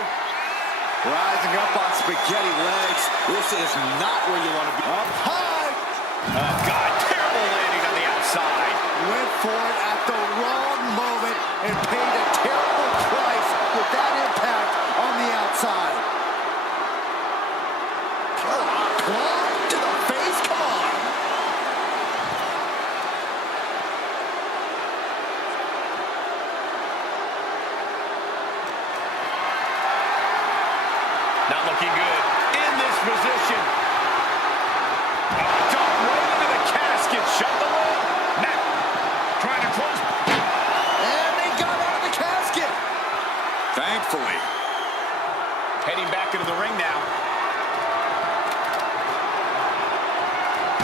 Rising up on spaghetti legs. This is not where you want to be. Up high. Oh, God. Terrible landing on the outside. Went for it at the wrong moment and paid a terrible price with that impact on the outside. Claw to the face. Come on. Not looking good in this position. Dump right into the casket. Shut the lid. Now, trying to close. And they got out of the casket. Thankfully. Heading back into the ring now.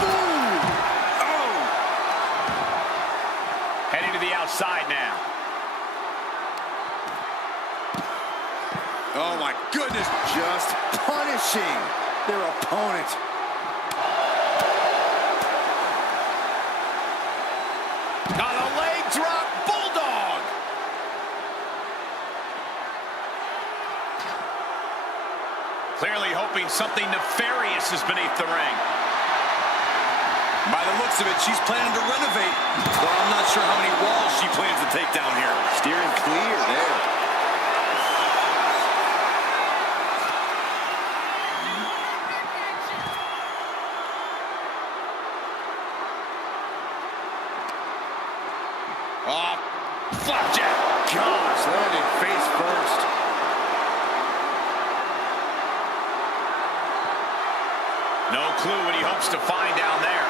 Ooh. Oh! Heading to the outside now. Oh, my goodness. Just punishing their opponent. On a leg drop, bulldog. Clearly hoping something nefarious is beneath the ring. By the looks of it, she's planning to renovate. But I'm not sure how many walls she plans to take down here. Steering clear there. Oh, flapjack. Gosh, landing face first. No clue what he hopes to find down there.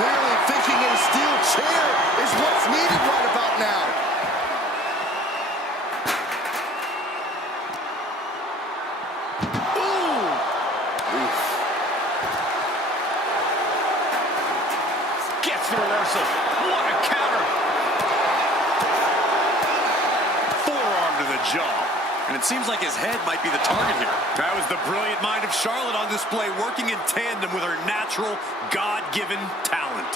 Clearly thinking a steel chair is what's needed right about now. Ooh. Oof. Gets the reversal. What a counter. Forearm to the jaw. And it seems like his head might be the target here. That was the brilliant mind of Charlotte on display, working in tandem with her natural, God-given talent.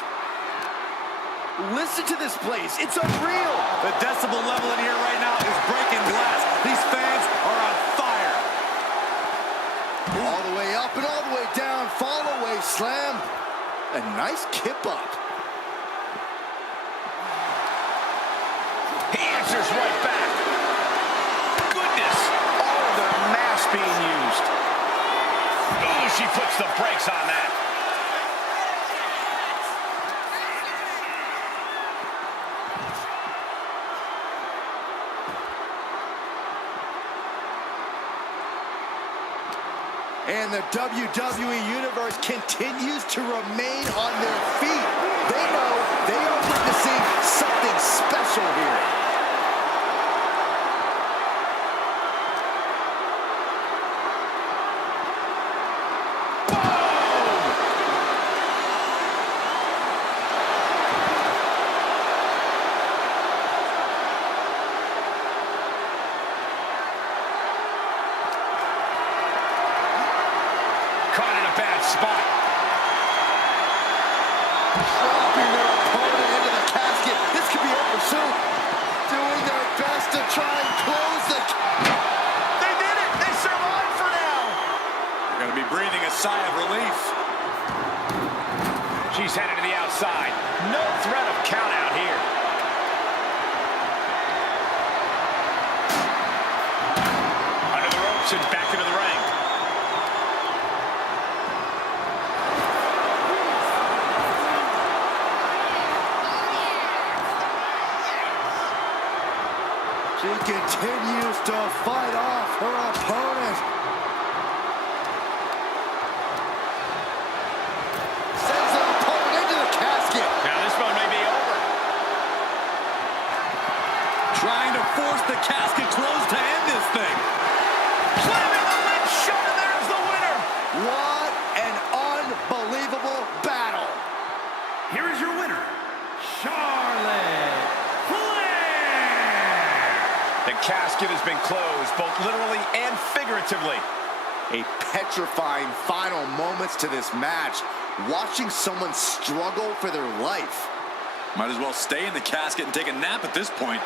Listen to this place. It's unreal. The decibel level in here right now is breaking glass. These fans are on fire. All the way up and all the way down. Fall away slam. A nice kip up. He answers right back. Goodness. All of their mass being used. Oh, she puts the brakes on that. And the WWE Universe continues to remain on their feet. They know they are witnessing something special here. Caught in a bad spot. Dropping their opponent into the casket. This could be over soon. Doing their best to try and close the... They did it. They survived for now. You're going to be breathing a sigh of relief. She's headed to the outside. No threat of count out here. Under the ropes and back into the ring. She continues to fight off her opponent. Sends her opponent into the casket. Now this one may be over. Trying to force the casket closed to end this thing. Slamming the lid shut, and there's the winner. What an unbelievable battle. Here is your winner, Charlotte Flair. The casket has been closed, both literally and figuratively. A petrifying final moments to this match. Watching someone struggle for their life. Might as well stay in the casket and take a nap at this point.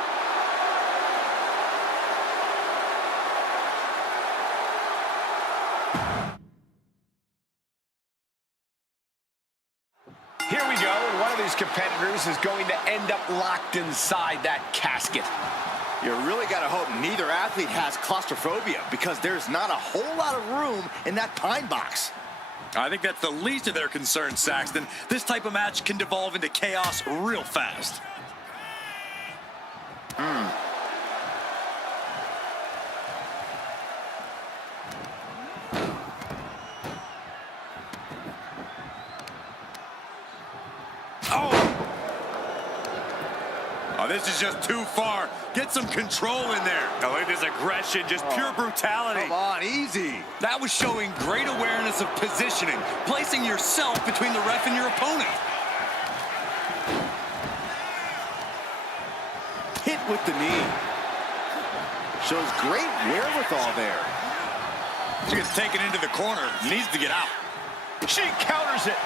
Here we go, and one of these competitors is going to end up locked inside that casket. You really got to hope neither athlete has claustrophobia, because there's not a whole lot of room in that pine box. I think that's the least of their concerns, Saxton. This type of match can devolve into chaos real fast. Oh, this is just too far. Get some control in there. Oh, look at this aggression, just pure brutality. Come on, easy. That was showing great awareness of positioning, placing yourself between the ref and your opponent. Hit with the knee. Shows great wherewithal there. She gets taken into the corner, needs to get out. She counters it.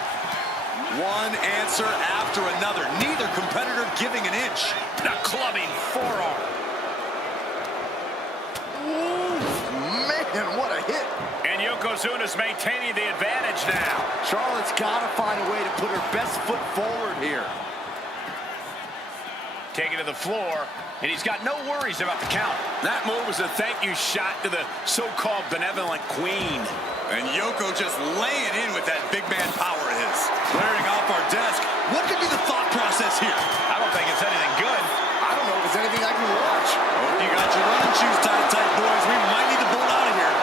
One answer after another, neither competitor giving an inch. A clubbing forearm. Ooh, man, what a hit. And Yokozuna's maintaining the advantage now. Charlotte's got to find a way to put her best foot forward here. Taken to the floor, and he's got no worries about the count. That move was a thank you shot to the so-called benevolent queen. And Yoko just laying in with that big man power of his. Clearing off our desk. What could be the thought process here? I don't think it's anything good. I don't know if it's anything I can watch. Hope you got your running shoes tight, boys. We might need to bolt out of here.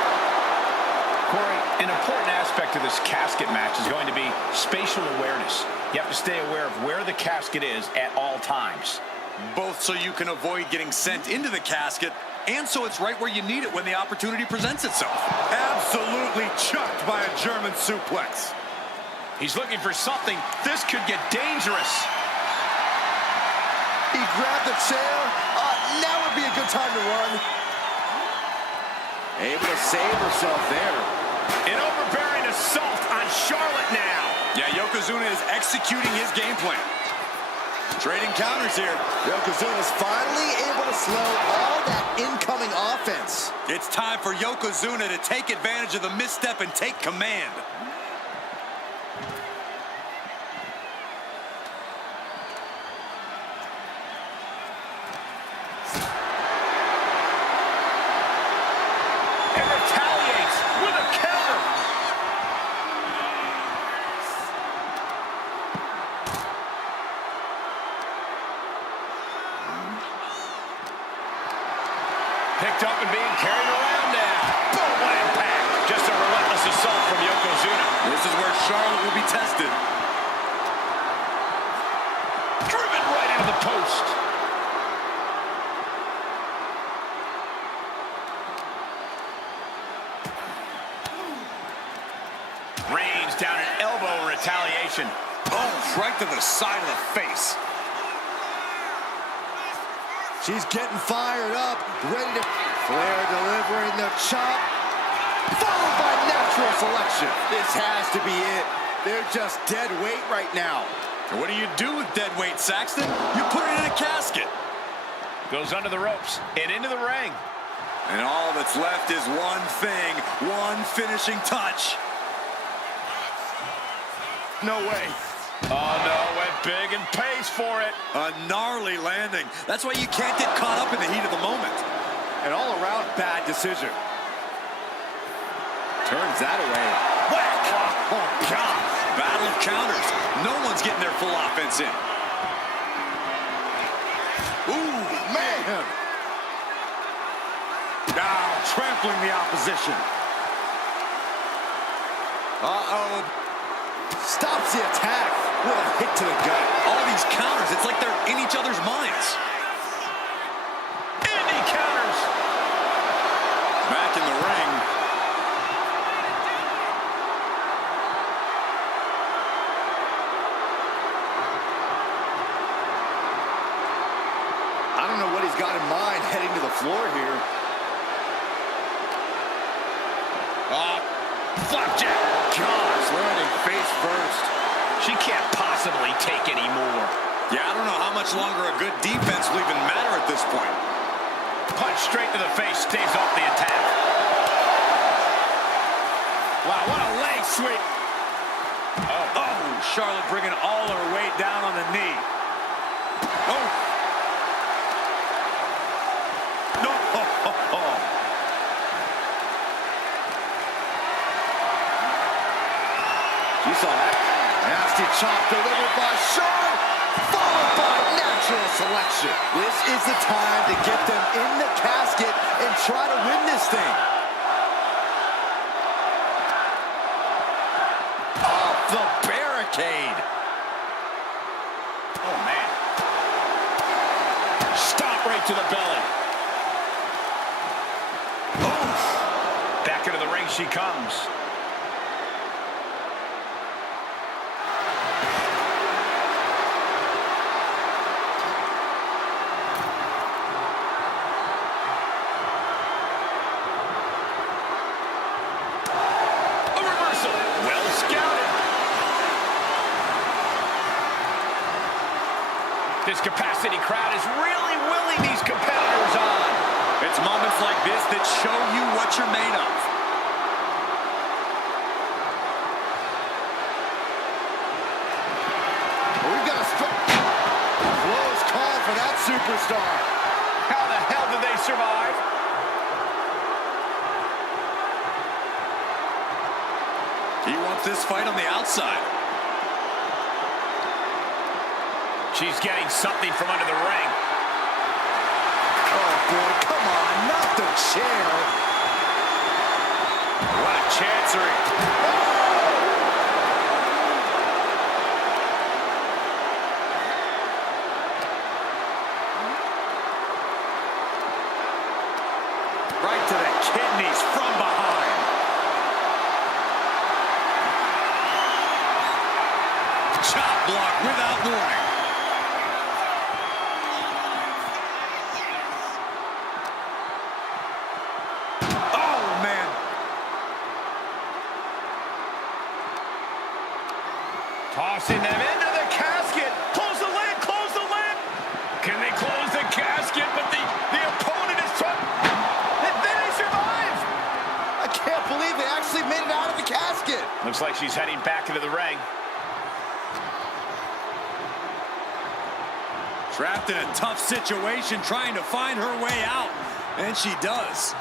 Corey, an important aspect of this casket match is going to be spatial awareness. You have to stay aware of where the casket is at all times. Both so you can avoid getting sent into the casket, and so it's right where you need it when the opportunity presents itself. Absolutely chucked by a German suplex. He's looking for something. This could get dangerous. He grabbed the chair. Now would be a good time to run. Able to save herself there. An overbearing assault on Charlotte now. Yeah, Yokozuna is executing his game plan. Trading counters here. Yokozuna's finally able to slow all that incoming offense. It's time for Yokozuna to take advantage of the misstep and take command. And retaliates with a counter. Picked up and being carried around now. Boom, what impact. Just a relentless assault from Yokozuna. This is where Charlotte will be tested. Driven right into the post. Reigns down an elbow in retaliation. Oh, right to the side of the face. She's getting fired up, ready to... Flair delivering the chop, followed by natural selection. This has to be it. They're just dead weight right now. And what do you do with dead weight, Saxton? You put it in a casket. Goes under the ropes and into the ring. And all that's left is one thing, one finishing touch. No way. Oh, no, went big and pays for it. A gnarly landing. That's why you can't get caught up in the heat of the moment. An all-around bad decision. Turns that away. Whack! Oh, God. Battle of counters. No one's getting their full offense in. Ooh, man. Now trampling the opposition. Uh-oh. Stops the attack with a hit to the gut. All these counters, it's like they're in each other's minds. And he counters. Back in the ring. I don't know what he's got in mind heading to the floor here. flapjack. Gosh, landing face first. She can't possibly take any more. Yeah, I don't know how much longer a good defense will even matter at this point. Punch straight to the face, staves off the attack. Wow, what a leg sweep. Oh, Charlotte bringing all her weight down on the knee. Oh! No! You saw that. Nasty chop delivered by Charlotte, followed by natural selection. This is the time to get them in the casket and try to win this thing. Off the barricade. Oh, man. Stomp right to the belly. Oof. Back into the ring she comes. This capacity crowd is really willing these competitors on. It's moments like this that show you what you're made of. We've got a close call for that superstar. How the hell did they survive? He wants this fight on the outside. She's getting something from under the ring. Oh, boy, come on, not the chair. What a chancery. Right to the kidneys from behind. Chop block without warning. Tossing them into the casket. Close the lid, close the lid. Can they close the casket? But the opponent is trying. Then they survive. I can't believe they actually made it out of the casket. Looks like she's heading back into the ring. Trapped in a tough situation, trying to find her way out. And she does.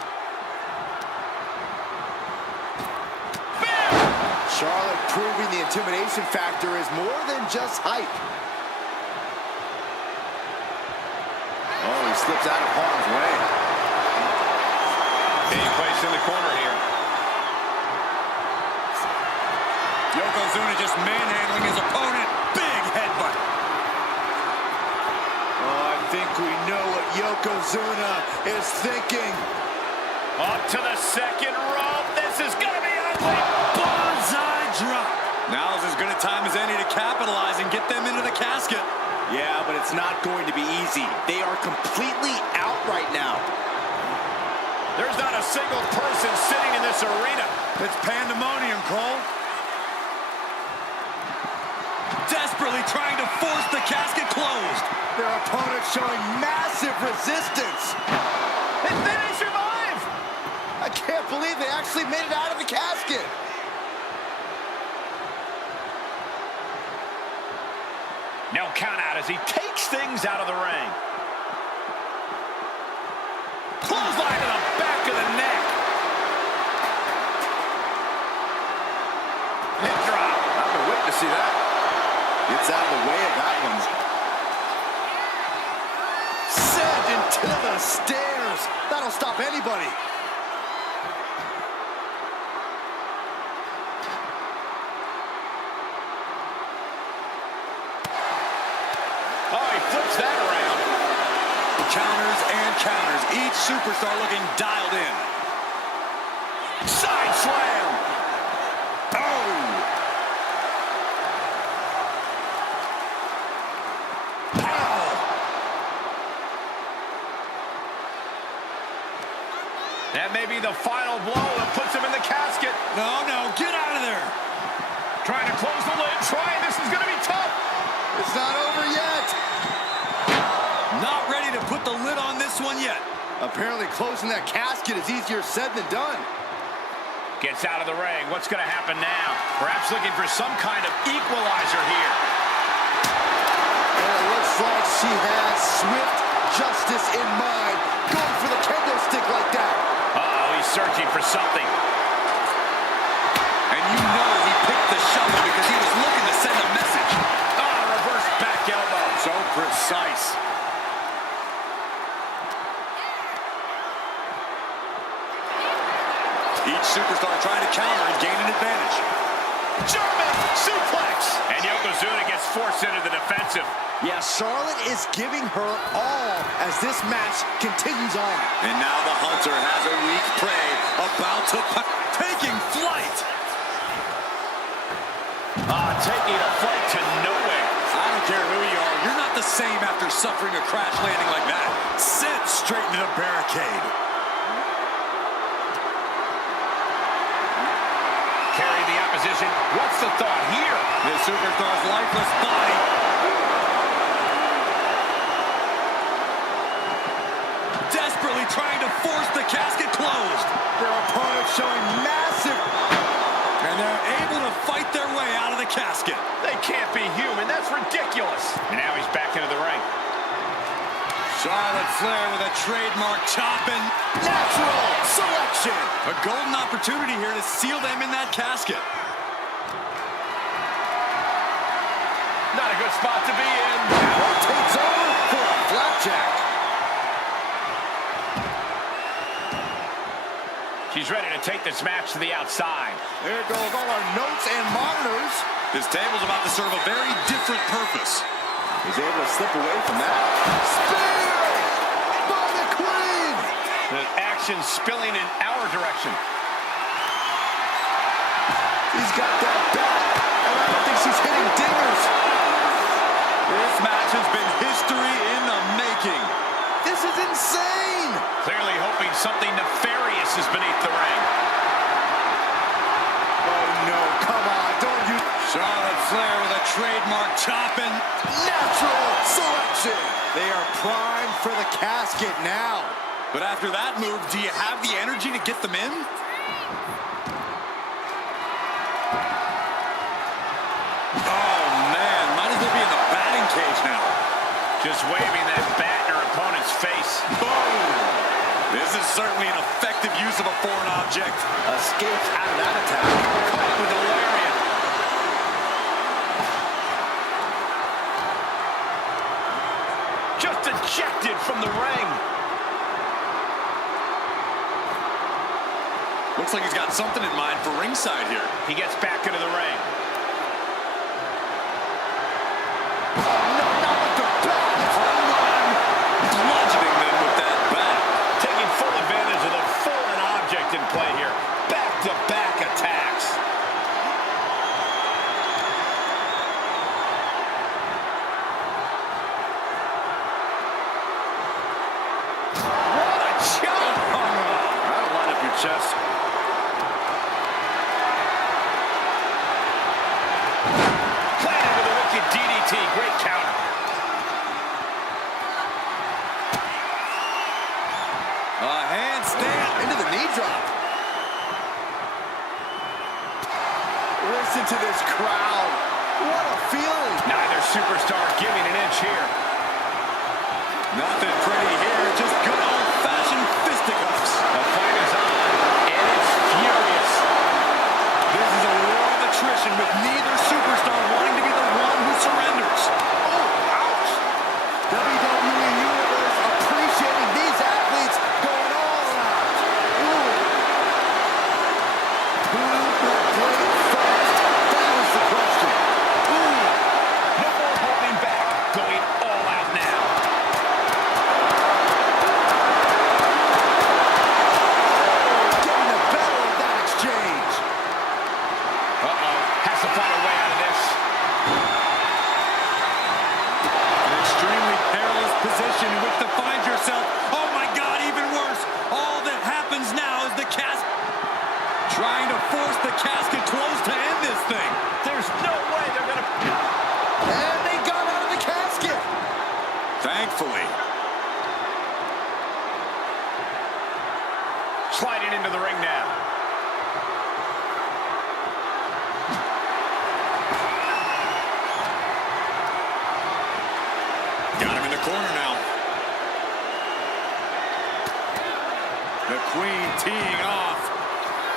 Charlotte proving the intimidation factor is more than just hype. Oh, he slips out of harm's way. Being placed in the corner here. Yokozuna just manhandling his opponent. Big headbutt. Oh, I think we know what Yokozuna is thinking. Up to the second rope. This is going to be ugly. Bullseye drop. Now's as good a time as any to capitalize and get them into the casket. Yeah, but it's not going to be easy. They are completely out right now. There's not a single person sitting in this arena. It's pandemonium, Cole. Desperately trying to force the casket closed. Their opponent showing massive resistance. And then they survive. I can't believe they actually made it out of the casket. No count out as he takes things out of the ring. Clothesline to the back of the neck. Hip drop. I've been waiting to see that. Gets out of the way of that one. Sent into the stairs. That'll stop anybody. Oh, he flips that around. Counters and counters. Each superstar looking dialed in. Side slam. Oh. That may be the final blow that puts him in the casket. No, get out of there. Trying to close the lid. This is going to be tough. It's not over yet. Not ready to put the lid on this one yet. Apparently closing that casket is easier said than done. Gets out of the ring. What's going to happen now? Perhaps looking for some kind of equalizer here. And it looks like she has swift justice in mind. Going for the kendo stick like that. Uh-oh, he's searching for something. And you know he picked the shovel because he was looking to send a message. Reverse back elbow. So precise. Each superstar trying to counter and gain an advantage. German suplex. And Yokozuna gets forced into the defensive. Yeah, Charlotte is giving her all as this match continues on. And now the hunter has a weak prey about to taking flight. Taking a flight to nowhere. I don't care who you are. You're not the same after suffering a crash landing like that. Sent straight into the barricade. Carry the opposition. What's the thought here? The superstar's lifeless body. Desperately trying to force the casket closed. Their opponent showing massive... And they're able to fight their way out of the casket. They can't be human. That's ridiculous. And now he's back into the ring. Charlotte Flair with a trademark chopping. Natural selection. A golden opportunity here to seal them in that casket. Not a good spot to be in. Rotates over for a flapjack. She's ready to take this match to the outside. There goes all our notes and monitors. This table's about to serve a very different purpose. He's able to slip away from that. Spear by the Queen. The action spilling in our direction. He's got that back, and I don't think she's hitting dingers. This match has been history in the making. This is insane. Clearly hoping something nefarious is beneath the ring. Oh, no, come on, don't you... Charlotte Flair with a trademark chopping. Natural selection. They are primed for the casket now. But after that move, do you have the energy to get them in? Oh, man, might as well be in the batting cage now. Just waving that bat in her opponent's face. Boom! This is certainly an effective use of a foreign object. Escapes out of that attack. Caught with a lariat. Just ejected from the ring. Looks like he's got something in mind for ringside here. He gets back into the ring. Bludgeoning them with that bat. Taking full advantage of the foreign object in play here. Back-to-back attacks. What a shot! That'll light up your chest. Planted with a wicked DDT. Great counter. A handstand. Into the knee drop. Listen to this crowd. What a feeling. Neither superstar giving an inch here. Nothing pretty here, just good old-fashioned fisticuffs. The fight is on, and it's furious. This is a war of attrition with neither superstar wanting to be the one who surrenders. Oh, ouch. WWE Universe appreciating these athletes going all out. Ooh. Who will break first? That is the question. Ooh, no more holding back, going all out now. Getting the better of that exchange. Uh-oh, has to find a way out of this. An extremely perilous position in which to find yourself. Oh, my God, even worse. All that happens now corner now. The Queen teeing off,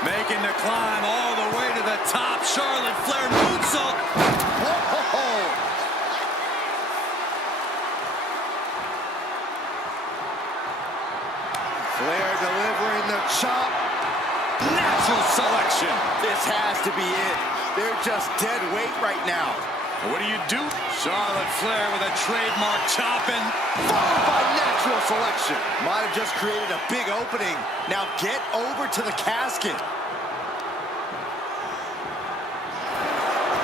making the climb all the way to the top. Charlotte Flair moonsault. Whoa! Flair delivering the chop. Natural selection. This has to be it. They're just dead weight right now. What do you do? Charlotte Flair with a trademark chopping. Followed by natural selection. Might have just created a big opening. Now get over to the casket.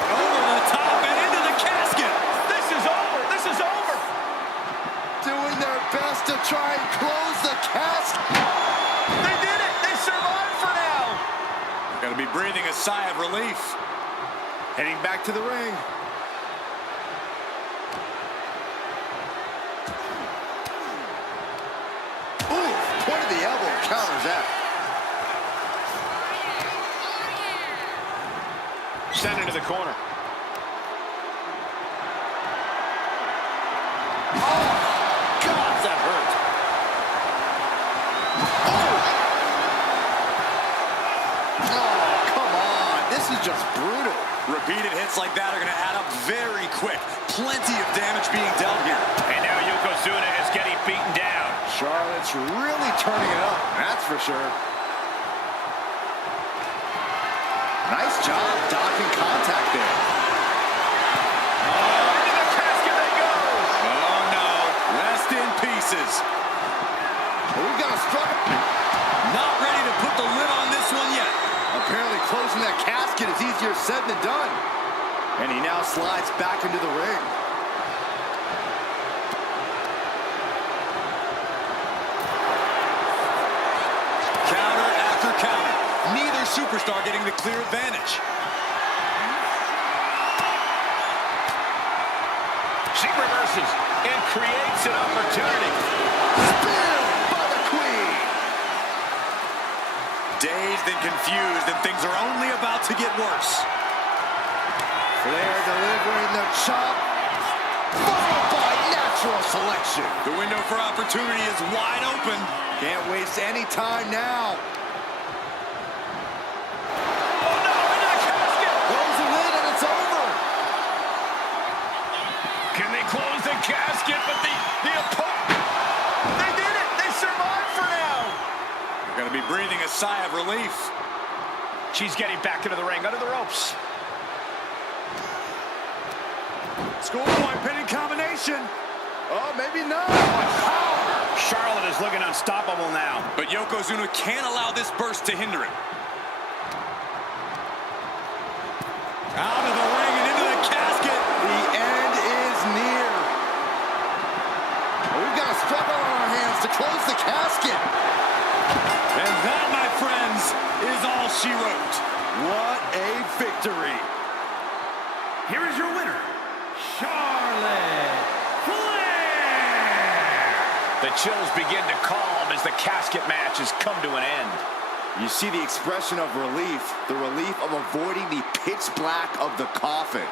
Over the top and into the casket. This is over. This is over. Doing their best to try and close the casket. They did it. They survived for now. Gotta be breathing a sigh of relief. Heading back to the ring. Ooh, point of the elbow counters that. Sent into the corner. Oh, God, that hurt. Oh, come on. This is just brutal. Repeated hits like that are gonna add up very quick. Plenty of damage being dealt here. And now Yokozuna is getting beaten down. Charlotte's really turning it up, that's for sure. Nice job docking contact there. Oh, into the casket they go. Oh no, rest in pieces. We've got a struggle. Not ready to put the lid on this one yet. Apparently closing that casket is easier said than done. And he now slides back into the ring. Counter after counter. Neither superstar getting the clear advantage. She reverses and creates an opportunity. Spear by the Queen. Dazed and confused, and things are only about to get worse. Flair delivering the chop. Followed by natural selection. The window for opportunity is wide open. Can't waste any time now. Oh no, into the casket. Close the lid and it's over. Can they close the casket? But the opponent, they did it. They survived for now. They're gonna be breathing a sigh of relief. She's getting back into the ring, under the ropes. Schoolboy pinning combination. Oh, maybe not. Charlotte is looking unstoppable now. But Yokozuna can't allow this burst to hinder him. Out of the ring and into the casket. The end is near. We've got a struggle on our hands to close the casket. And that, my friends, is all she wrote. What a victory. Here is your winner, Charlotte Flair. The chills begin to calm as the casket match has come to an end. You see the expression of relief, the relief of avoiding the pitch black of the coffin.